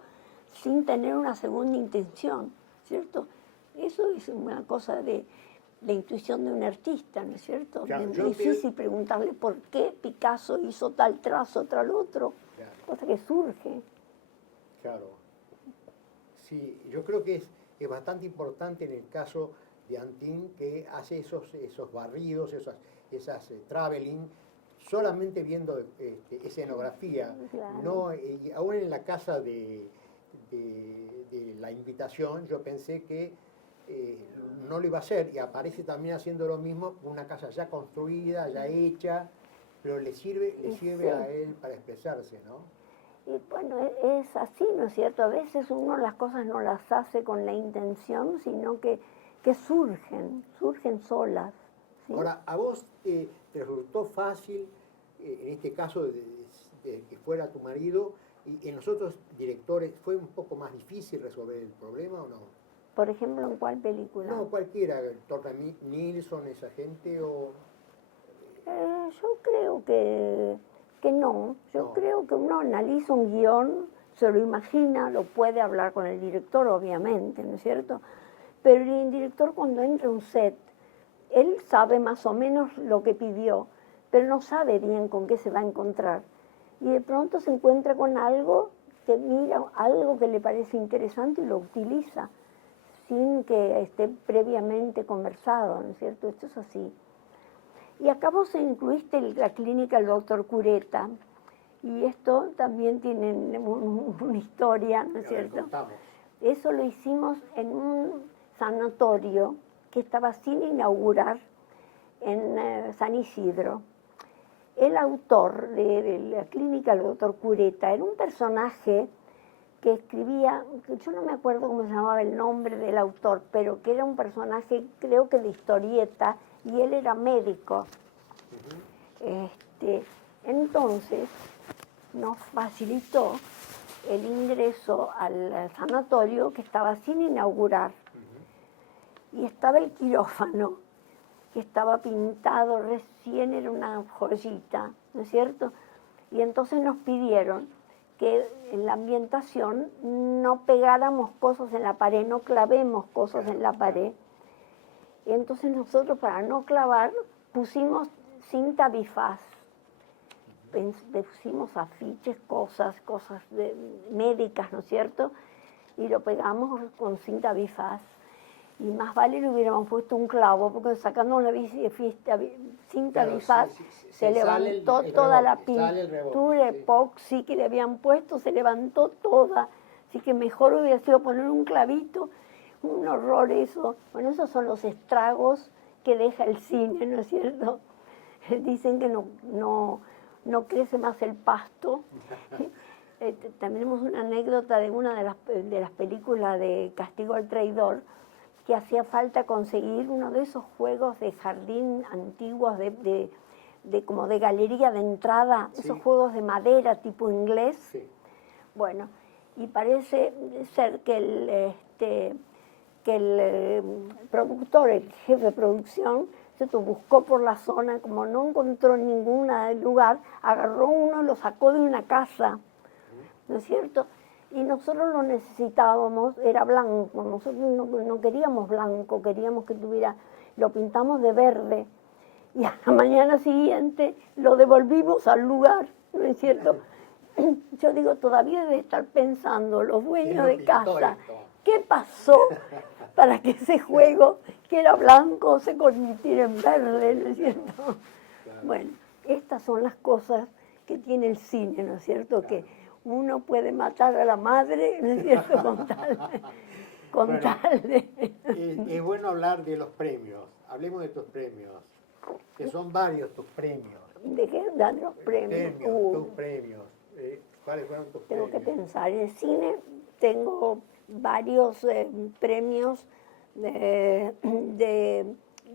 sin tener una segunda intención, ¿cierto? Eso es una cosa de intuición de un artista, ¿no es cierto? Claro, es muy difícil preguntarle por qué Picasso hizo tal trazo, tal otro, cosa que surge. Claro. Sí, yo creo que es bastante importante en el caso de Antin, que hace esos barridos, esas traveling, solamente viendo escenografía. Claro. No, aún en la casa de la invitación, yo pensé que no lo iba a hacer, y aparece también haciendo lo mismo, una casa ya construida, ya hecha, pero le sirve a él para expresarse, ¿no? Y bueno, es así, ¿no es cierto? A veces uno las cosas no las hace con la intención, sino que surgen solas. ¿Sí? Ahora, ¿a vos te resultó fácil, en este caso de que fuera tu marido, y en los otros directores, fue un poco más difícil resolver el problema o no? Por ejemplo, ¿en cuál película? No, cualquiera, Torra Nilsson, esa gente, o... Yo creo que no. Yo creo que uno analiza un guión, se lo imagina, lo puede hablar con el director, obviamente, ¿no es cierto? Pero el director cuando entra a un set, él sabe más o menos lo que pidió, pero no sabe bien con qué se va a encontrar. Y de pronto se encuentra con algo, que mira algo que le parece interesante y lo utiliza, sin que esté previamente conversado, ¿no es cierto? Esto es así. Y acá vos incluiste la clínica del doctor Cureta, y esto también tiene una historia, ¿no es cierto? Eso lo hicimos en un sanatorio que estaba sin inaugurar en San Isidro. El autor de la clínica del doctor Cureta era un personaje que escribía, yo no me acuerdo cómo se llamaba el nombre del autor, pero que era un personaje, creo que de historieta, y él era médico. Entonces, nos facilitó el ingreso al sanatorio que estaba sin inaugurar. Y estaba el quirófano, que estaba pintado recién, era una joyita, ¿no es cierto? Y entonces nos pidieron que en la ambientación no pegáramos cosas en la pared, no clavemos cosas en la pared. Y entonces nosotros, para no clavar, pusimos cinta bifaz, pusimos afiches, cosas médicas, ¿no es cierto? y lo pegamos con cinta bifaz. Y más vale le hubiéramos puesto un clavo, porque sacando una cinta bifaz se levantó toda la pintura epoxi que le habían puesto, se levantó toda. Así que mejor hubiera sido poner un clavito, un horror eso. Bueno, esos son los estragos que deja el cine, ¿no es cierto? Dicen que no crece más el pasto. También tenemos una anécdota de una de las películas de Castigo al Traidor, que hacía falta conseguir uno de esos juegos de jardín antiguos, como de galería de entrada, sí. Esos juegos de madera tipo inglés. Sí. Bueno, y parece ser que el productor, el jefe de producción, buscó por la zona, como no encontró ningún lugar, agarró uno y lo sacó de una casa, ¿no es cierto? Y nosotros lo necesitábamos, era blanco, nosotros no queríamos blanco, queríamos que lo pintamos de verde. Y a la mañana siguiente lo devolvimos al lugar, ¿no es cierto? Yo digo, todavía debe estar pensando los dueños de casa, ¿qué pasó para que ese juego, que era blanco, se convirtiera en verde, ¿no es cierto? Claro. Bueno, estas son las cosas que tiene el cine, ¿no es cierto? Claro. Que uno puede matar a la madre, ¿no es cierto? Con tal de... Es bueno hablar de los premios. Hablemos de tus premios, que son varios tus premios. ¿De qué dan los premios? Tus premios. ¿Cuáles fueron tus premios? Tengo que pensar. En el cine tengo varios premios de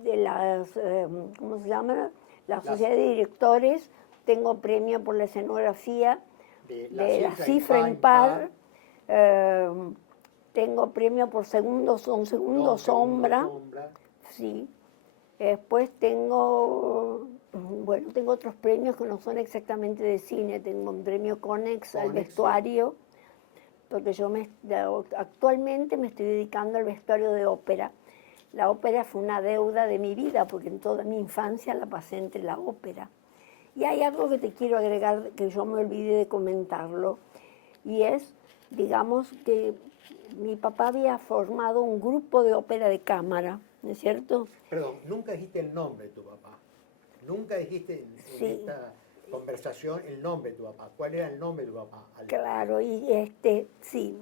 las, ¿cómo se llama? La Sociedad de Directores. Tengo premio por la escenografía de la cifra impar. Tengo premio por segundo sombra. Sí. Después tengo otros premios que no son exactamente de cine. Tengo un premio Conex al vestuario, porque yo actualmente me estoy dedicando al vestuario de ópera. La ópera fue una deuda de mi vida, porque en toda mi infancia la pasé entre la ópera. Y hay algo que te quiero agregar, que yo me olvidé de comentarlo, y es, digamos, que mi papá había formado un grupo de ópera de cámara, ¿no es cierto? Perdón, nunca dijiste el nombre de tu papá. Nunca dijiste en esta conversación el nombre de tu papá. ¿Cuál era el nombre de tu papá? Claro, y sí,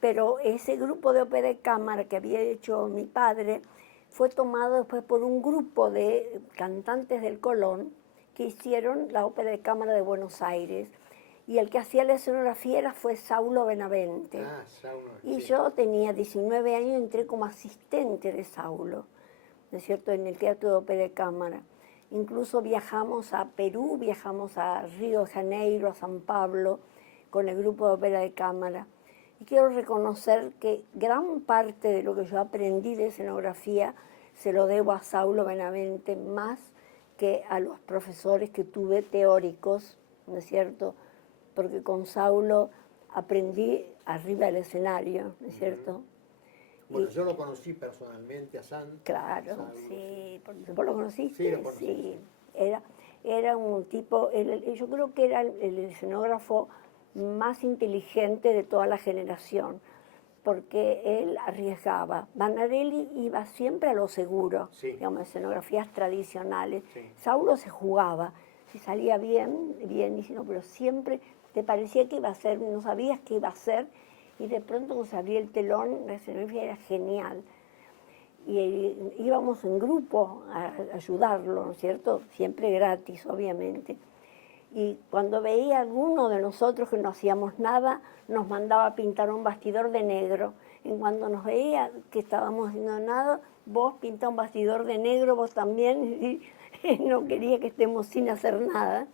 pero ese grupo de ópera de cámara que había hecho mi padre fue tomado después por un grupo de cantantes del Colón que hicieron la ópera de cámara de Buenos Aires. Y el que hacía la escenografía fue Saulo Benavente. Ah, Saulo. Y sí. Yo tenía 19 años y entré como asistente de Saulo, ¿no es cierto?, en el Teatro de Ópera de Cámara. Incluso viajamos a Perú, viajamos a Río de Janeiro, a San Pablo, con el grupo de Ópera de Cámara. Y quiero reconocer que gran parte de lo que yo aprendí de escenografía se lo debo a Saulo Benavente, más que a los profesores que tuve teóricos, ¿no es cierto?, porque con Saulo aprendí arriba del escenario, ¿no es cierto? Bueno, yo lo conocí personalmente a San. Claro, Saulo. Sí. ¿Vos lo conociste? Sí, lo conocí. Sí. Era un tipo, yo creo que era el escenógrafo más inteligente de toda la generación, porque él arriesgaba. Banarelli iba siempre a lo seguro, sí. Digamos, escenografías tradicionales. Sí. Saulo se jugaba, si salía bien, y si no, pero siempre te parecía que iba a ser, no sabías qué iba a hacer, y de pronto cuando se abría el telón, la escenografía era genial. Y íbamos en grupo a ayudarlo, ¿no es cierto? Siempre gratis, obviamente. Y cuando veía a alguno de nosotros que no hacíamos nada, nos mandaba a pintar un bastidor de negro. Y cuando nos veía que estábamos haciendo nada, vos pinta un bastidor de negro, vos también, y no quería que estemos sin hacer nada.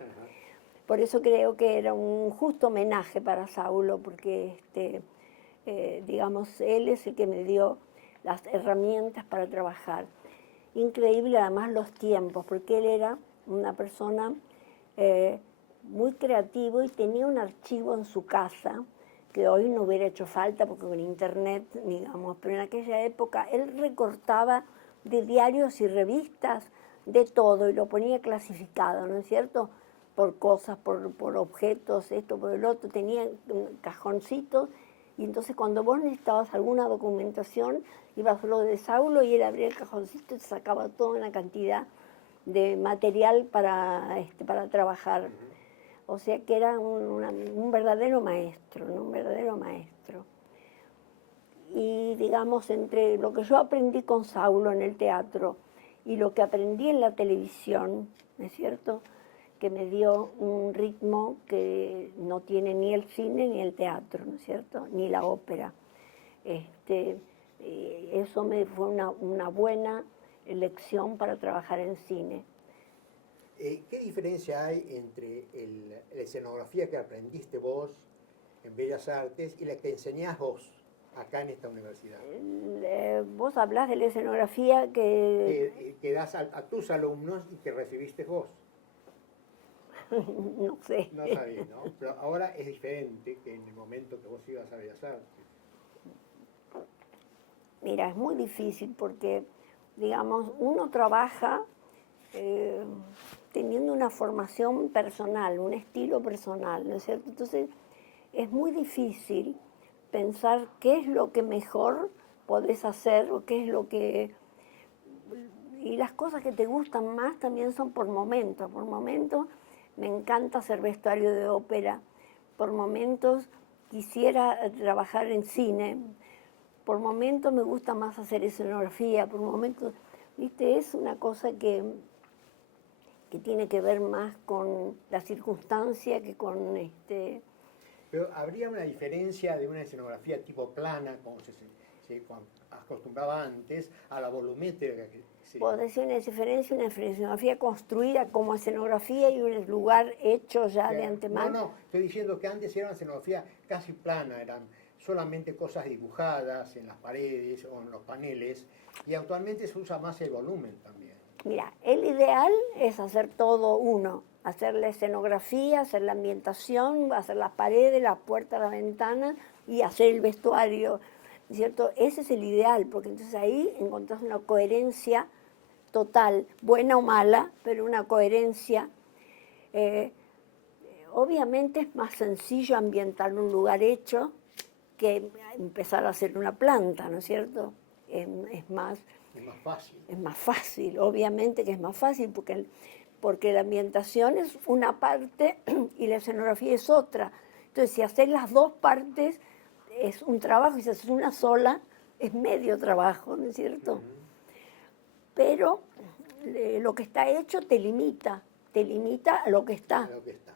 Por eso creo que era un justo homenaje para Saulo, porque digamos, él es el que me dio las herramientas para trabajar. Increíble además los tiempos, porque él era una persona muy creativo y tenía un archivo en su casa que hoy no hubiera hecho falta porque con internet, digamos, pero en aquella época él recortaba de diarios y revistas de todo y lo ponía clasificado, ¿no es cierto?, por cosas, por objetos, esto, por el otro, tenía cajoncitos Y entonces cuando vos necesitabas alguna documentación, ibas a lo de Saulo y él abría el cajoncito y te sacaba toda una cantidad de material para trabajar. O sea que era un verdadero maestro, ¿no? Un verdadero maestro. Y digamos, entre lo que yo aprendí con Saulo en el teatro y lo que aprendí en la televisión, ¿no es cierto?, que me dio un ritmo que no tiene ni el cine ni el teatro, ¿no es cierto?, ni la ópera. Eso me fue una buena lección para trabajar en cine. ¿Qué diferencia hay entre la escenografía que aprendiste vos en Bellas Artes y la que enseñás vos acá en esta universidad? Vos hablás de la escenografía que das a tus alumnos y que recibiste vos. No sé. No sabés, ¿no? Pero ahora es diferente que en el momento que vos ibas a Bellas Artes. Mira, es muy difícil porque, digamos, uno trabaja teniendo una formación personal, un estilo personal, ¿no es cierto? Entonces, es muy difícil pensar qué es lo que mejor podés hacer o qué es lo que... Y las cosas que te gustan más también son por momentos. Por momentos me encanta hacer vestuario de ópera. Por momentos quisiera trabajar en cine. Por momentos me gusta más hacer escenografía. Por momentos, ¿viste? Es una cosa que tiene que ver más con la circunstancia que con Pero habría una diferencia de una escenografía tipo plana, como se acostumbraba antes, a la volumétrica. Puedo decir una diferencia, una escenografía construida como escenografía y un lugar hecho ya de antemano. No, estoy diciendo que antes era una escenografía casi plana, eran solamente cosas dibujadas en las paredes o en los paneles, y actualmente se usa más el volumen también. Mira, el ideal es hacer todo uno, hacer la escenografía, hacer la ambientación, hacer las paredes, las puertas, las ventanas y hacer el vestuario, ¿cierto? Ese es el ideal, porque entonces ahí encontrás una coherencia total, buena o mala, pero una coherencia. Obviamente es más sencillo ambientar un lugar hecho que empezar a hacer una planta, ¿no es cierto? Es más fácil. Es más fácil, obviamente que es más fácil, porque la ambientación es una parte y la escenografía es otra. Entonces, si haces las dos partes, es un trabajo, y si haces una sola, es medio trabajo, ¿no es cierto? Pero lo que está hecho te limita a lo que está. A lo que está.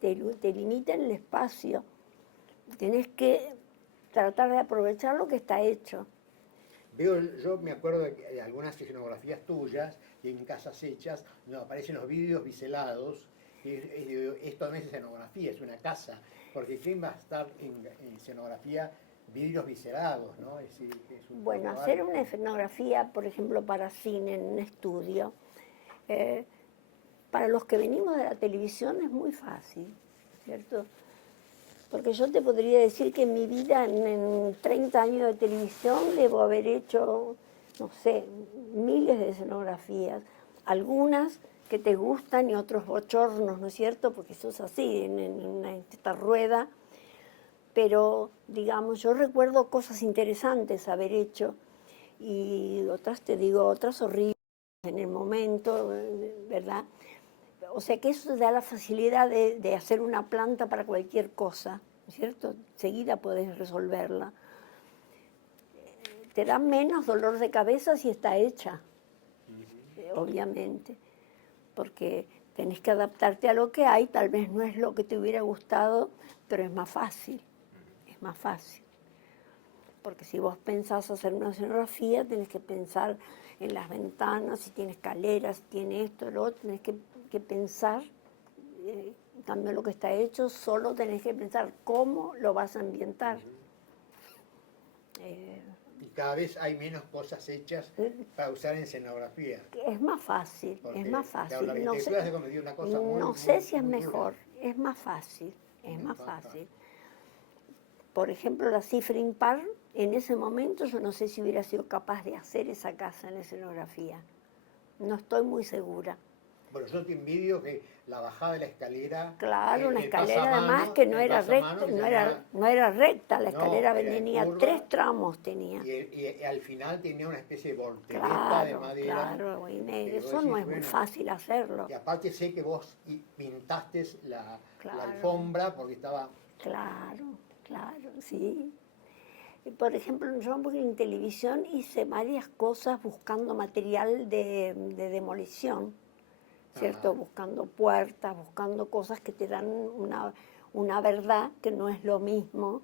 Te limita en el espacio. Tienes que tratar de aprovechar lo que está hecho. Yo me acuerdo de algunas escenografías tuyas y en casas hechas donde aparecen los vidrios biselados. Esto no es escenografía, es una casa, porque ¿quién va a estar en escenografía vidrios biselados, ¿no? Es decir, bueno, hacer una escenografía, por ejemplo, para cine en un estudio, para los que venimos de la televisión es muy fácil, ¿cierto? Porque yo te podría decir que en mi vida, en 30 años de televisión, debo haber hecho, no sé, miles de escenografías. Algunas que te gustan y otros bochornos, ¿no es cierto? Porque eso es así, en esta rueda. Pero, digamos, yo recuerdo cosas interesantes haber hecho y otras, te digo, otras horribles en el momento, ¿verdad? O sea que eso te da la facilidad de hacer una planta para cualquier cosa, ¿cierto? Enseguida puedes resolverla. Te da menos dolor de cabeza si está hecha, obviamente, porque tenés que adaptarte a lo que hay, tal vez no es lo que te hubiera gustado, pero es más fácil, Porque si vos pensás hacer una escenografía, tenés que pensar en las ventanas, si tiene escaleras, si tiene esto, lo otro, tenés que pensar, en cambio lo que está hecho, solo tenés que pensar cómo lo vas a ambientar. Y cada vez hay menos cosas hechas para usar en escenografía. Es más fácil, es más fácil. Claro, la arquitectura se convirtió en una cosa muy, no sé muy, si es muy mejor, dura. es más fácil, Por ejemplo, la cifra impar, en ese momento yo no sé si hubiera sido capaz de hacer esa casa en escenografía. No estoy muy segura. Bueno, yo te envidio que la bajada de la escalera... Claro, una el escalera pasamano, además que no el era pasamano recta, que se llama- no era recta, la No, escalera era en tenía curva, 3 tramos tenía. y al final tenía una especie de voltereta de Claro, madera. claro, Que vos eso no decís, es muy bueno, fácil hacerlo. y aparte sé que vos pintaste la Claro. alfombra porque estaba... Claro, claro, sí. Y, por ejemplo, yo en televisión hice varias cosas buscando material de demolición, ¿cierto? Ah. Buscando puertas, buscando cosas que te dan una verdad que no es lo mismo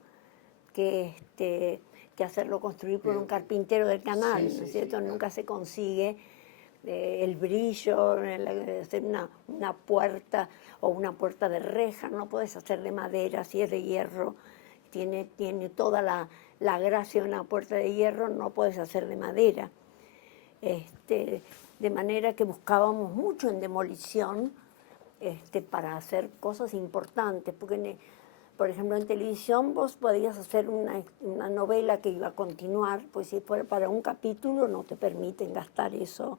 que hacerlo construir por un carpintero del canal, Sí, ¿no es sí, cierto? sí, Nunca claro. se consigue el brillo, hacer una puerta o una puerta de reja, no puedes hacer de madera, si es de hierro, tiene toda la gracia de una puerta de hierro, no puedes hacer de madera. De manera que buscábamos mucho en demolición para hacer cosas importantes, porque por ejemplo en televisión vos podías hacer una novela que iba a continuar, pues si fuera para un capítulo no te permiten gastar eso.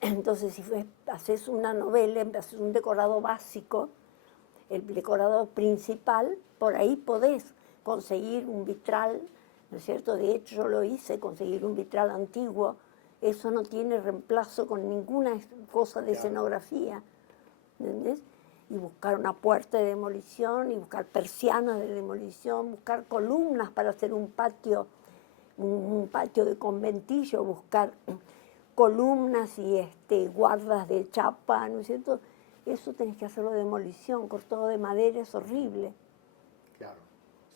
Entonces si haces una novela, haces un decorado básico, el decorado principal, por ahí podés conseguir un vitral, ¿no es cierto? De hecho yo lo hice, conseguir un vitral antiguo, eso no tiene reemplazo con ninguna cosa de escenografía, ¿entendés? Y buscar una puerta de demolición, y buscar persianas de demolición, buscar columnas para hacer un patio de conventillo, buscar columnas y guardas de chapa, ¿no es cierto? Eso tenés que hacerlo de demolición, cortado de madera, es horrible. Claro,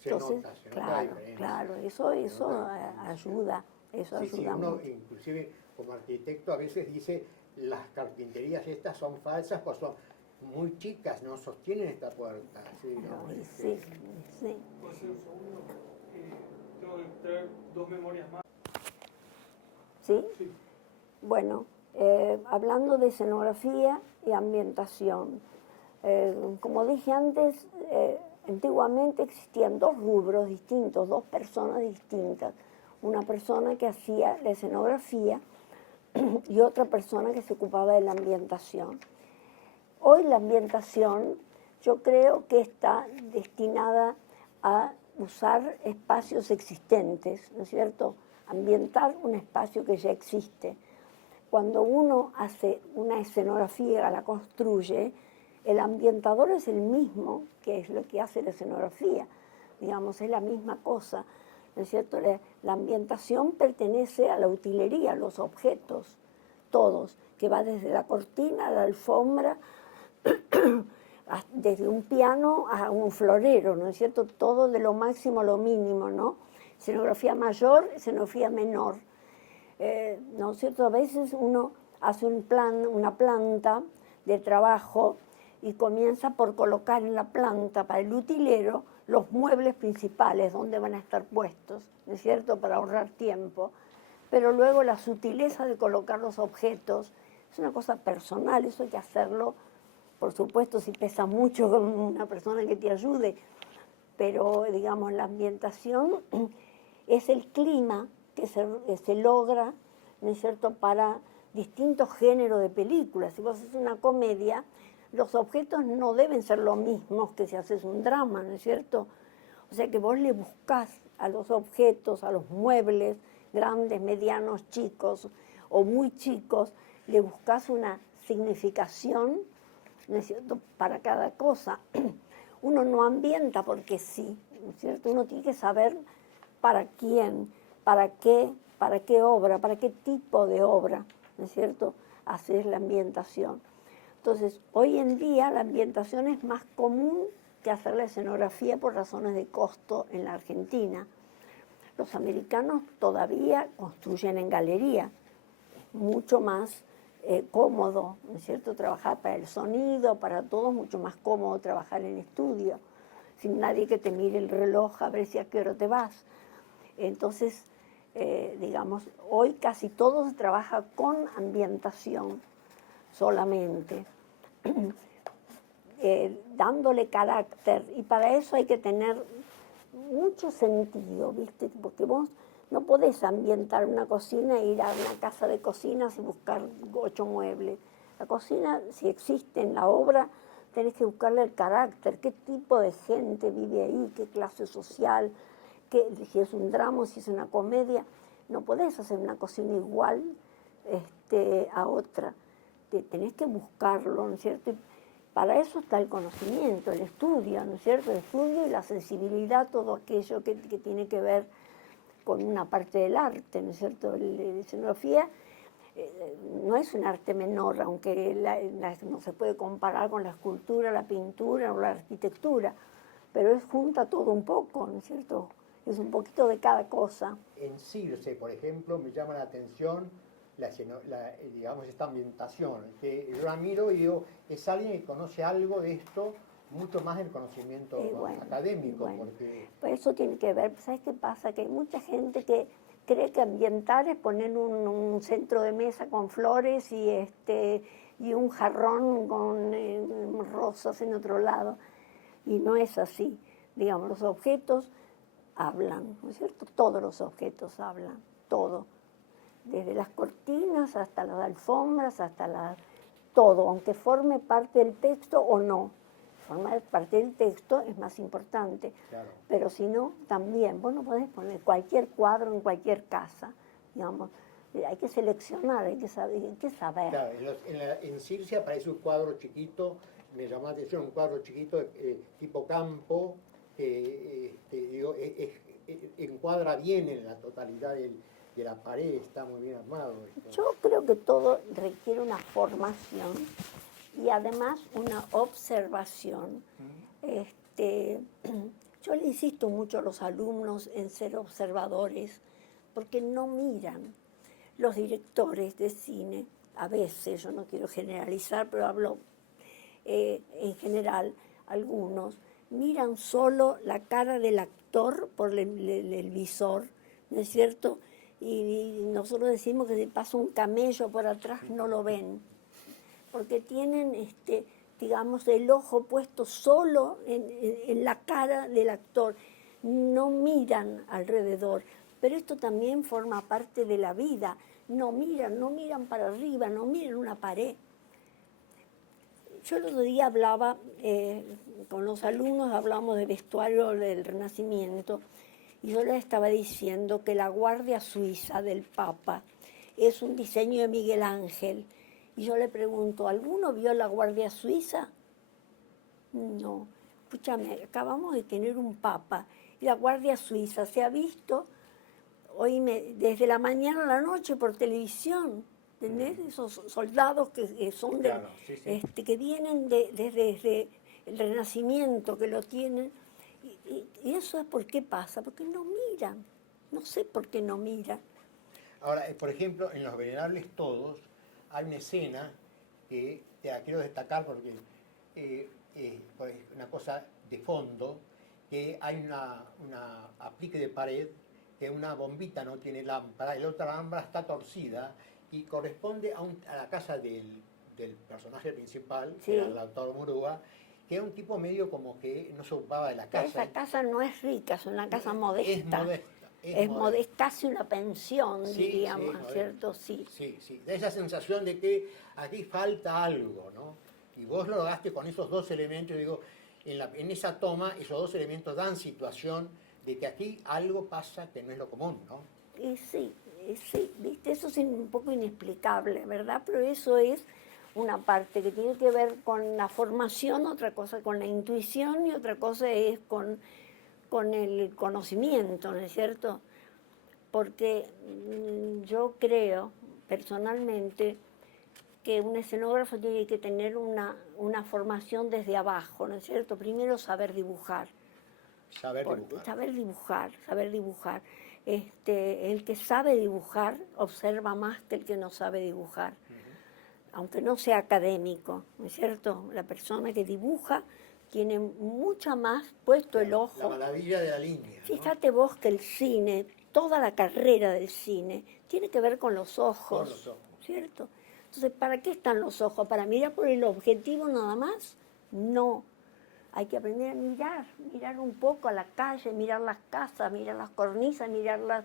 Entonces, se nota la claro, diferencia. claro, eso ayuda, eso Sí, sí, ayuda uno mucho. inclusive como arquitecto a veces dice las carpinterías estas son falsas, pues son muy chicas, no sostienen esta puerta. Sí, ¿no? Sí, sí. ¿Puedo hacer un segundo? Tengo que traer 2 memorias más. ¿Sí? Sí. Bueno, hablando de escenografía y ambientación, como dije antes, antiguamente existían 2 rubros distintos, 2 personas distintas. Una persona que hacía la escenografía y otra persona que se ocupaba de la ambientación. Hoy la ambientación yo creo que está destinada a usar espacios existentes, ¿no es cierto? Ambientar un espacio que ya existe. Cuando uno hace una escenografía, la construye, el ambientador es el mismo que es lo que hace la escenografía. Digamos, es la misma cosa, ¿no es cierto? La ambientación pertenece a la utilería, a los objetos, todos, que va desde la cortina a la alfombra, desde un piano a un florero, ¿no es cierto? Todo de lo máximo a lo mínimo, ¿no? Escenografía mayor, escenografía menor. ¿No es cierto? A veces uno hace una planta de trabajo y comienza por colocar en la planta para el utilero los muebles principales donde van a estar puestos, ¿no es cierto? Para ahorrar tiempo. Pero luego la sutileza de colocar los objetos es una cosa personal, eso hay que hacerlo, por supuesto, si pesa mucho con una persona que te ayude, pero digamos la ambientación es el clima que se logra, ¿no es cierto?, para distintos géneros de películas. Si vos haces una comedia, los objetos no deben ser los mismos que si haces un drama, ¿no es cierto? O sea que vos le buscás a los objetos, a los muebles, grandes, medianos, chicos o muy chicos, le buscás una significación, ¿no es cierto?, para cada cosa. Uno no ambienta porque sí, ¿no es cierto? Uno tiene que saber para quién, para qué obra, para qué tipo de obra, ¿no es cierto?, hacer la ambientación. Entonces, hoy en día la ambientación es más común que hacer la escenografía por razones de costo en la Argentina. Los americanos todavía construyen en galería, mucho más cómodo, ¿no es cierto?, trabajar para el sonido, para todo, mucho más cómodo trabajar en estudio, sin nadie que te mire el reloj a ver si a qué hora te vas. Entonces, digamos, hoy casi todo se trabaja con ambientación solamente, dándole carácter, y para eso hay que tener mucho sentido, ¿viste? Porque vos no podés ambientar una cocina e ir a una casa de cocinas y buscar 8 muebles. La cocina, si existe en la obra, tenés que buscarle el carácter, qué tipo de gente vive ahí, qué clase social, si es un drama, si es una comedia. No podés hacer una cocina igual a otra. Tenés que buscarlo, ¿no es cierto? Y para eso está el conocimiento, el estudio, ¿no es cierto? El estudio y la sensibilidad, todo aquello que tiene que ver con una parte del arte, ¿no es cierto? La escenografía no es un arte menor, aunque no se puede comparar con la escultura, la pintura o la arquitectura, pero junta todo un poco, ¿no es cierto? Es un poquito de cada cosa. En Circe, por ejemplo, me llama la atención digamos, esta ambientación, que yo la miro y digo, es alguien que conoce algo de esto, mucho más del conocimiento académico. Bueno, porque... pues eso tiene que ver, ¿sabes qué pasa? Que hay mucha gente que cree que ambientar es poner un centro de mesa con flores y un jarrón con rosas en otro lado, y no es así. Digamos, los objetos hablan, ¿no es cierto? Todos los objetos hablan, todo. Desde las cortinas hasta las alfombras, todo, aunque forme parte del texto o no. Formar parte del texto es más importante, claro. Pero si no, también, vos no podés poner cualquier cuadro en cualquier casa, digamos. Hay que seleccionar, hay que saber. Claro, en Circe aparece un cuadro chiquito, me llamó la atención, un cuadro chiquito tipo campo, encuadra bien en la totalidad de la pared, está muy bien armado. Yo creo que todo requiere una formación y además una observación. Yo le insisto mucho a los alumnos en ser observadores, porque no miran. Los directores de cine, a veces, yo no quiero generalizar, pero hablo en general, algunos, miran solo la cara del actor por el visor, ¿no es cierto? Y nosotros decimos que si pasa un camello por atrás no lo ven, porque tienen, digamos, el ojo puesto solo en la cara del actor, no miran alrededor. Pero esto también forma parte de la vida, no miran para arriba, no miran una pared. Yo el otro día hablaba con los alumnos, hablamos de vestuario del Renacimiento, y yo les estaba diciendo que la Guardia Suiza del Papa es un diseño de Miguel Ángel. Y yo le pregunto, ¿alguno vio la Guardia Suiza? No. Escúchame, acabamos de tener un Papa y la Guardia Suiza se ha visto, oíme, desde la mañana a la noche por televisión. ¿Entendés? Esos soldados que son claro, sí. Que vienen desde el Renacimiento, que lo tienen. Y eso es por qué pasa, porque no miran. No sé por qué no miran. Ahora, por ejemplo, en Los Venerables Todos hay una escena que te la quiero destacar porque es una cosa de fondo, que hay una aplique de pared, que una bombita no tiene lámpara, y la otra lámpara está torcida, y corresponde a la casa del personaje principal, sí, que era el autor Murúa, que era un tipo medio como que no se ocupaba de la casa. Esa casa no es rica, es una casa modesta. Es modesta, casi una pensión, sí, diríamos, sí, ¿cierto? Sí. Sí, sí. Da esa sensación de que aquí falta algo, ¿no? Y vos lo lograste con esos dos elementos, digo, en esa toma, esos dos elementos dan situación de que aquí algo pasa que no es lo común, ¿no? Y sí, ¿viste? Eso es un poco inexplicable, ¿verdad? Pero eso es una parte que tiene que ver con la formación, otra cosa con la intuición y otra cosa es con el conocimiento, ¿no es cierto? Porque yo creo personalmente que un escenógrafo tiene que tener una formación desde abajo, ¿no es cierto? Primero saber dibujar. Saber dibujar. El que sabe dibujar observa más que el que no sabe dibujar, aunque no sea académico, ¿no es cierto? La persona que dibuja tiene mucho más puesto el ojo. La maravilla de la línea, ¿no? Fíjate vos que el cine, toda la carrera del cine, tiene que ver con los ojos. Con los ojos. ¿Cierto? Entonces, ¿para qué están los ojos? ¿Para mirar por el objetivo nada más? No. Hay que aprender a mirar un poco a la calle, mirar las casas, mirar las cornisas, mirar,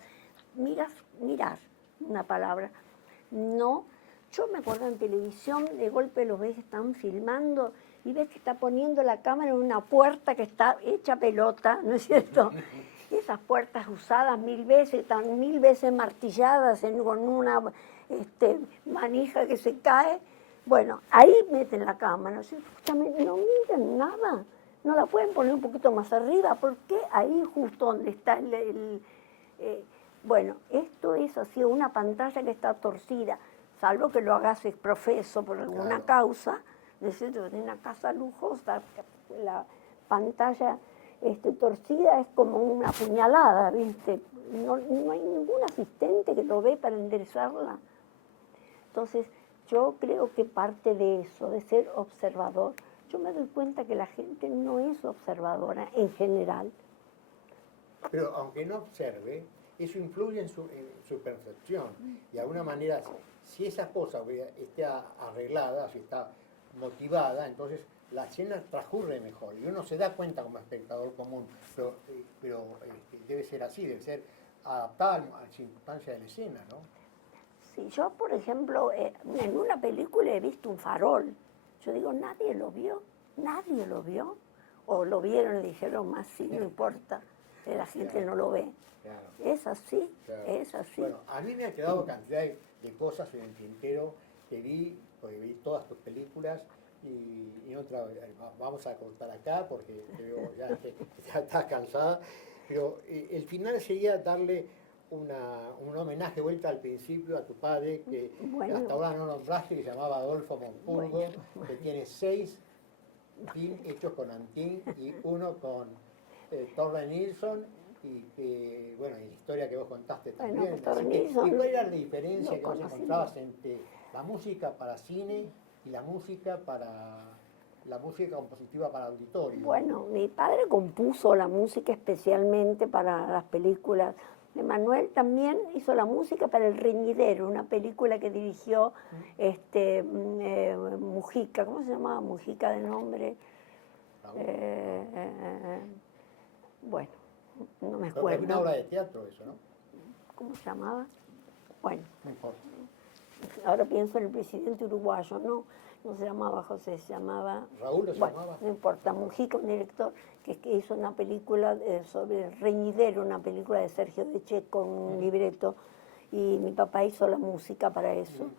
una palabra. No Yo me acuerdo en televisión, de golpe los ves que están filmando y ves que está poniendo la cámara en una puerta que está hecha pelota, ¿no es cierto? Esas puertas usadas 1000 veces, están 1000 veces martilladas con una manija que se cae. Bueno, ahí meten la cámara. O sea, no miren nada. No la pueden poner un poquito más arriba. ¿Por qué ahí justo donde está bueno, esto es así, una pantalla que está torcida, salvo que lo hagas profeso por alguna causa. Necesito tener una casa lujosa, la pantalla torcida es como una puñalada, ¿viste? No hay ningún asistente que lo ve para enderezarla. Entonces, yo creo que parte de eso, de ser observador, yo me doy cuenta que la gente no es observadora en general. Pero aunque no observe, eso influye en su percepción. Y de alguna manera, si esa cosa está arreglada, si está motivada, entonces la escena transcurre mejor. Y uno se da cuenta como espectador común, pero debe ser así, debe ser adaptada a la circunstancia de la escena, ¿no? Si yo, por ejemplo, en una película he visto un farol, yo digo, nadie lo vio, o lo vieron y dijeron, más sí, no importa, la gente no lo ve. Claro. Es así, Claro. es así. Bueno, a mí me ha quedado cantidad de cosas en el tintero que vi, porque vi todas tus películas y otra vamos a cortar acá porque te veo ya estás cansada, pero el final sería darle un homenaje vuelta al principio a tu padre, que hasta ahora no nombraste, que se llamaba Adolfo Monpurgo, que tiene 6 films hechos con Antin y 1 con Torre Nilsson, y que, bueno, y la historia que vos contaste también. ¿Y cuál era la diferencia que vos encontrabas entre la música para cine y la música compositiva para auditorio? Bueno, mi padre compuso la música especialmente para las películas. Manuel también hizo la música para El Reñidero, una película que dirigió Mujica. ¿Cómo se llamaba Mujica de nombre? Bueno, no me acuerdo. Es una obra de teatro eso, ¿no? ¿Cómo se llamaba? Bueno, no importa. Ahora pienso en el presidente uruguayo, no se llamaba José, se llamaba... Raúl lo llamaba. No importa, Mujica, un director que hizo una película sobre El Reñidero, una película de Sergio Deche con un libreto, y mi papá hizo la música para eso.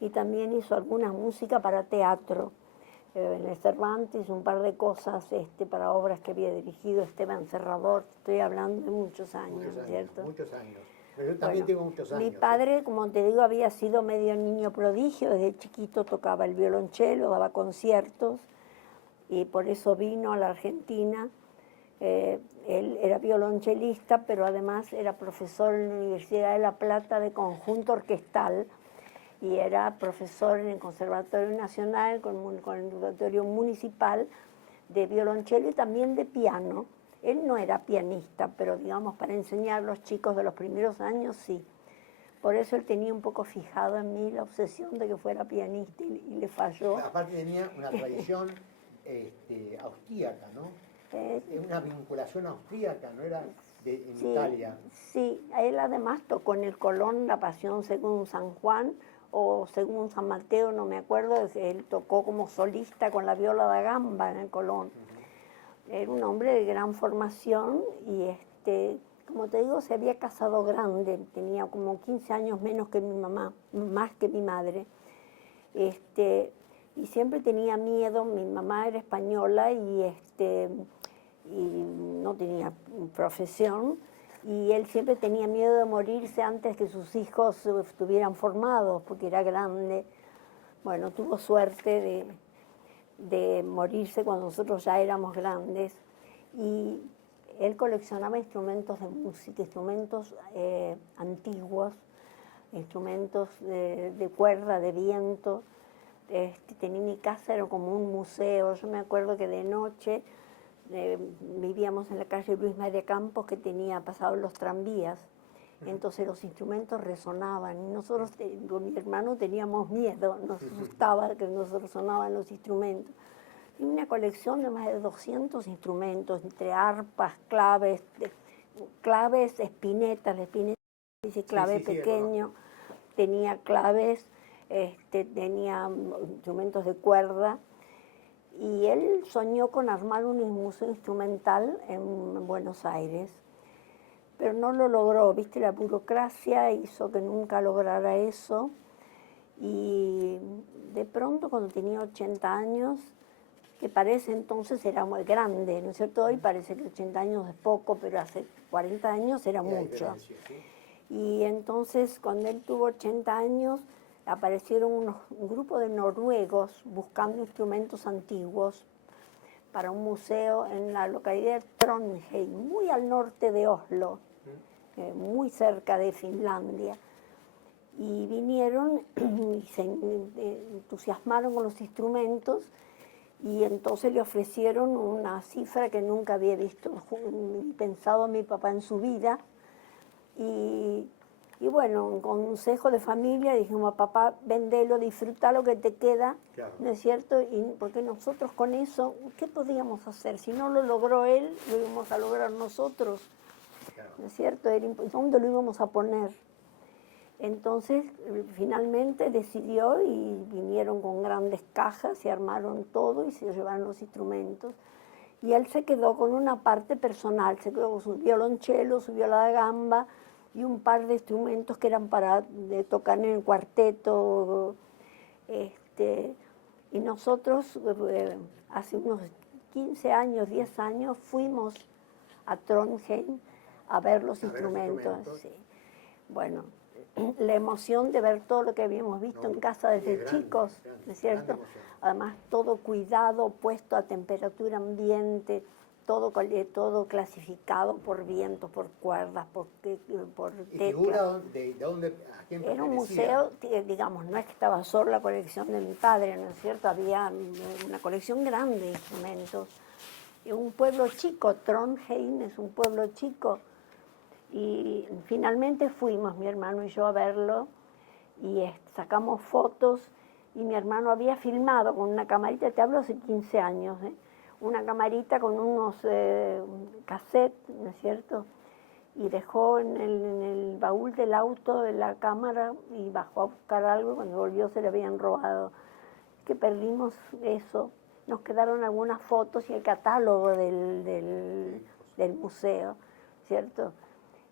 Y también hizo alguna música para teatro. En el Cervantes, un par de cosas para obras que había dirigido Esteban Serrador. Estoy hablando de muchos años, ¿cierto? Muchos años. Pero yo también tengo muchos años. Mi padre, como te digo, había sido medio niño prodigio. Desde chiquito tocaba el violonchelo, daba conciertos, y por eso vino a la Argentina. Él era violonchelista, pero además era profesor en la Universidad de La Plata de conjunto orquestal, y era profesor en el Conservatorio Nacional, con el Conservatorio Municipal de violonchelo y también de piano. Él no era pianista, pero digamos para enseñar a los chicos de los primeros años sí. Por eso él tenía un poco fijado en mí la obsesión de que fuera pianista y le falló. Aparte tenía una tradición austríaca, ¿no? Una vinculación austríaca, ¿no? Era en Italia. Sí, él además tocó en el Colón La Pasión según San Juan, o según San Mateo, no me acuerdo. Él tocó como solista con la viola da gamba en el Colón. Era un hombre de gran formación y, como te digo, se había casado grande, tenía como 15 años menos que mi mamá, más que mi madre. Y siempre tenía miedo. Mi mamá era española y no tenía profesión, y él siempre tenía miedo de morirse antes que sus hijos estuvieran formados, porque era grande. Bueno, tuvo suerte de morirse cuando nosotros ya éramos grandes, y él coleccionaba instrumentos de música, instrumentos antiguos, instrumentos de cuerda, de viento. Tenía mi casa, era como un museo. Yo me acuerdo que de noche vivíamos en la calle Luis María Campos, que tenía pasados los tranvías, entonces los instrumentos resonaban, y nosotros con mi hermano teníamos miedo, nos asustaba que nos resonaban los instrumentos. Tenía una colección de más de 200 instrumentos, entre arpas, claves, espinetas, la espineta dice clave pequeño, tenía claves, tenía instrumentos de cuerda, y él soñó con armar un museo instrumental en Buenos Aires, pero no lo logró, viste, la burocracia hizo que nunca lograra eso, y de pronto cuando tenía 80 años, que parece entonces era muy grande, ¿no es cierto? Hoy parece que 80 años es poco, pero hace 40 años era mucho. Y entonces cuando él tuvo 80 años, aparecieron un grupo de noruegos buscando instrumentos antiguos para un museo en la localidad de Trondheim, muy al norte de Oslo, muy cerca de Finlandia. Y vinieron y se entusiasmaron con los instrumentos, y entonces le ofrecieron una cifra que nunca había visto, pensado mi papá en su vida. Y bueno, un consejo de familia, dijimos, papá, vendelo, disfruta lo que te queda, claro, ¿no es cierto? Y porque nosotros con eso, ¿qué podíamos hacer? Si no lo logró él, lo íbamos a lograr nosotros, claro, ¿no es cierto? ¿Dónde lo íbamos a poner? Entonces, finalmente decidió y vinieron con grandes cajas y armaron todo y se llevaron los instrumentos. Y él se quedó con una parte personal, se quedó con su violonchelo, su viola da gamba y un par de instrumentos que eran para tocar en el cuarteto. Y nosotros, hace unos 15 años, 10 años, fuimos a Trondheim a ver los instrumentos. Sí. Bueno, la emoción de ver todo lo que habíamos visto en casa desde chicos, ¿no es cierto? Además, todo cuidado, puesto a temperatura ambiente, todo clasificado por vientos, por cuerdas, por teclas. ¿De dónde, a quién pertenecía? Era un museo, digamos, no es que estaba solo la colección de mi padre, ¿no es cierto? Había una colección grande de instrumentos. Un pueblo chico, Trondheim es un pueblo chico. Y finalmente fuimos, mi hermano y yo, a verlo, y sacamos fotos, y mi hermano había filmado con una camarita, te hablo hace 15 años, una camarita con unos cassettes, ¿no es cierto? Y dejó en el baúl del auto de la cámara y bajó a buscar algo, y cuando volvió se le habían robado. Que perdimos eso, nos quedaron algunas fotos y el catálogo del museo, ¿cierto?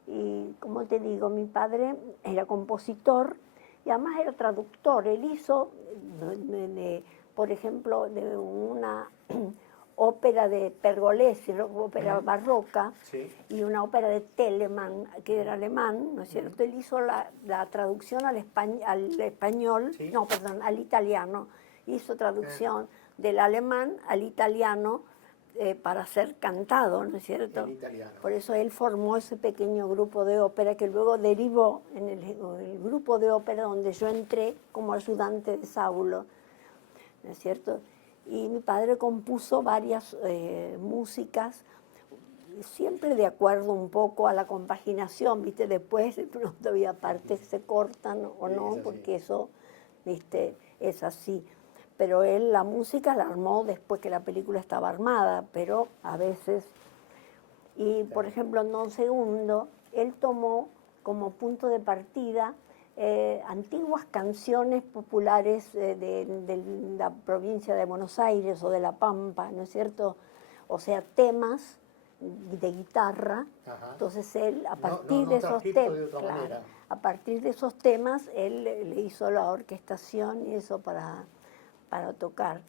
Y como te digo, mi padre era compositor y además era traductor. Él hizo, por ejemplo, de una ópera de Pergolesi, ópera barroca, sí, y una ópera de Telemann, que era alemán, ¿no es cierto? Él hizo la traducción al español, sí, no, perdón, al italiano. Hizo traducción del alemán al italiano, para ser cantado, ¿no es cierto? Por eso él formó ese pequeño grupo de ópera que luego derivó en el grupo de ópera donde yo entré como ayudante de Saulo, ¿no es cierto? Y mi padre compuso varias músicas, siempre de acuerdo un poco a la compaginación, ¿viste? Después de pronto había partes que se cortan o no, porque eso, ¿viste? Es así. Pero él la música la armó después que la película estaba armada, pero a veces. Y por ejemplo, en Don Segundo, él tomó como punto de partida antiguas canciones populares de la provincia de Buenos Aires o de La Pampa, ¿no es cierto? O sea, temas de guitarra. Ajá. Entonces él, a partir de esos temas, claro, a partir de esos temas, él le hizo la orquestación y eso para tocar.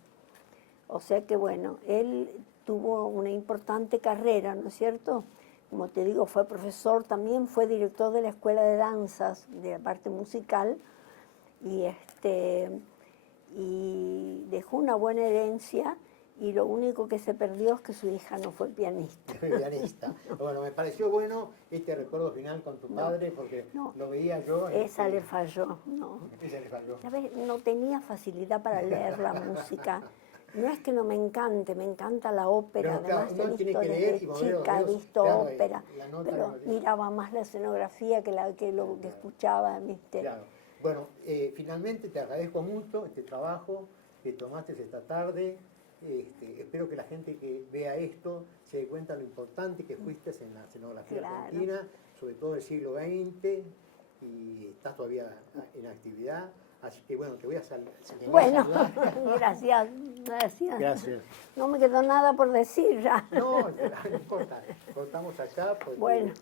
O sea que bueno, él tuvo una importante carrera, ¿no es cierto? Como te digo, fue profesor, también fue director de la Escuela de Danzas, de la parte musical, y dejó una buena herencia, y lo único que se perdió es que su hija no fue pianista. Pianista. Bueno, me pareció bueno este recuerdo final con tu padre, porque lo veía yo. Esa le falló, no. Esa le falló. ¿Sabes? No tenía facilidad para leer la música. No es que no me encante, me encanta la ópera. Pero, además claro, he visto desde chica, he visto ópera, pero miraba más la escenografía que lo que escuchaba, ¿viste? Claro. Bueno, finalmente te agradezco mucho este trabajo que tomaste esta tarde. Espero que la gente que vea esto se dé cuenta de lo importante que fuiste en la escenografía argentina, sobre todo del siglo XX, y estás todavía en actividad. Así que bueno, te voy a saludar. Bueno, gracias. Gracias. No me quedó nada por decir ya. No, no importa. Cortamos acá porque... Bueno.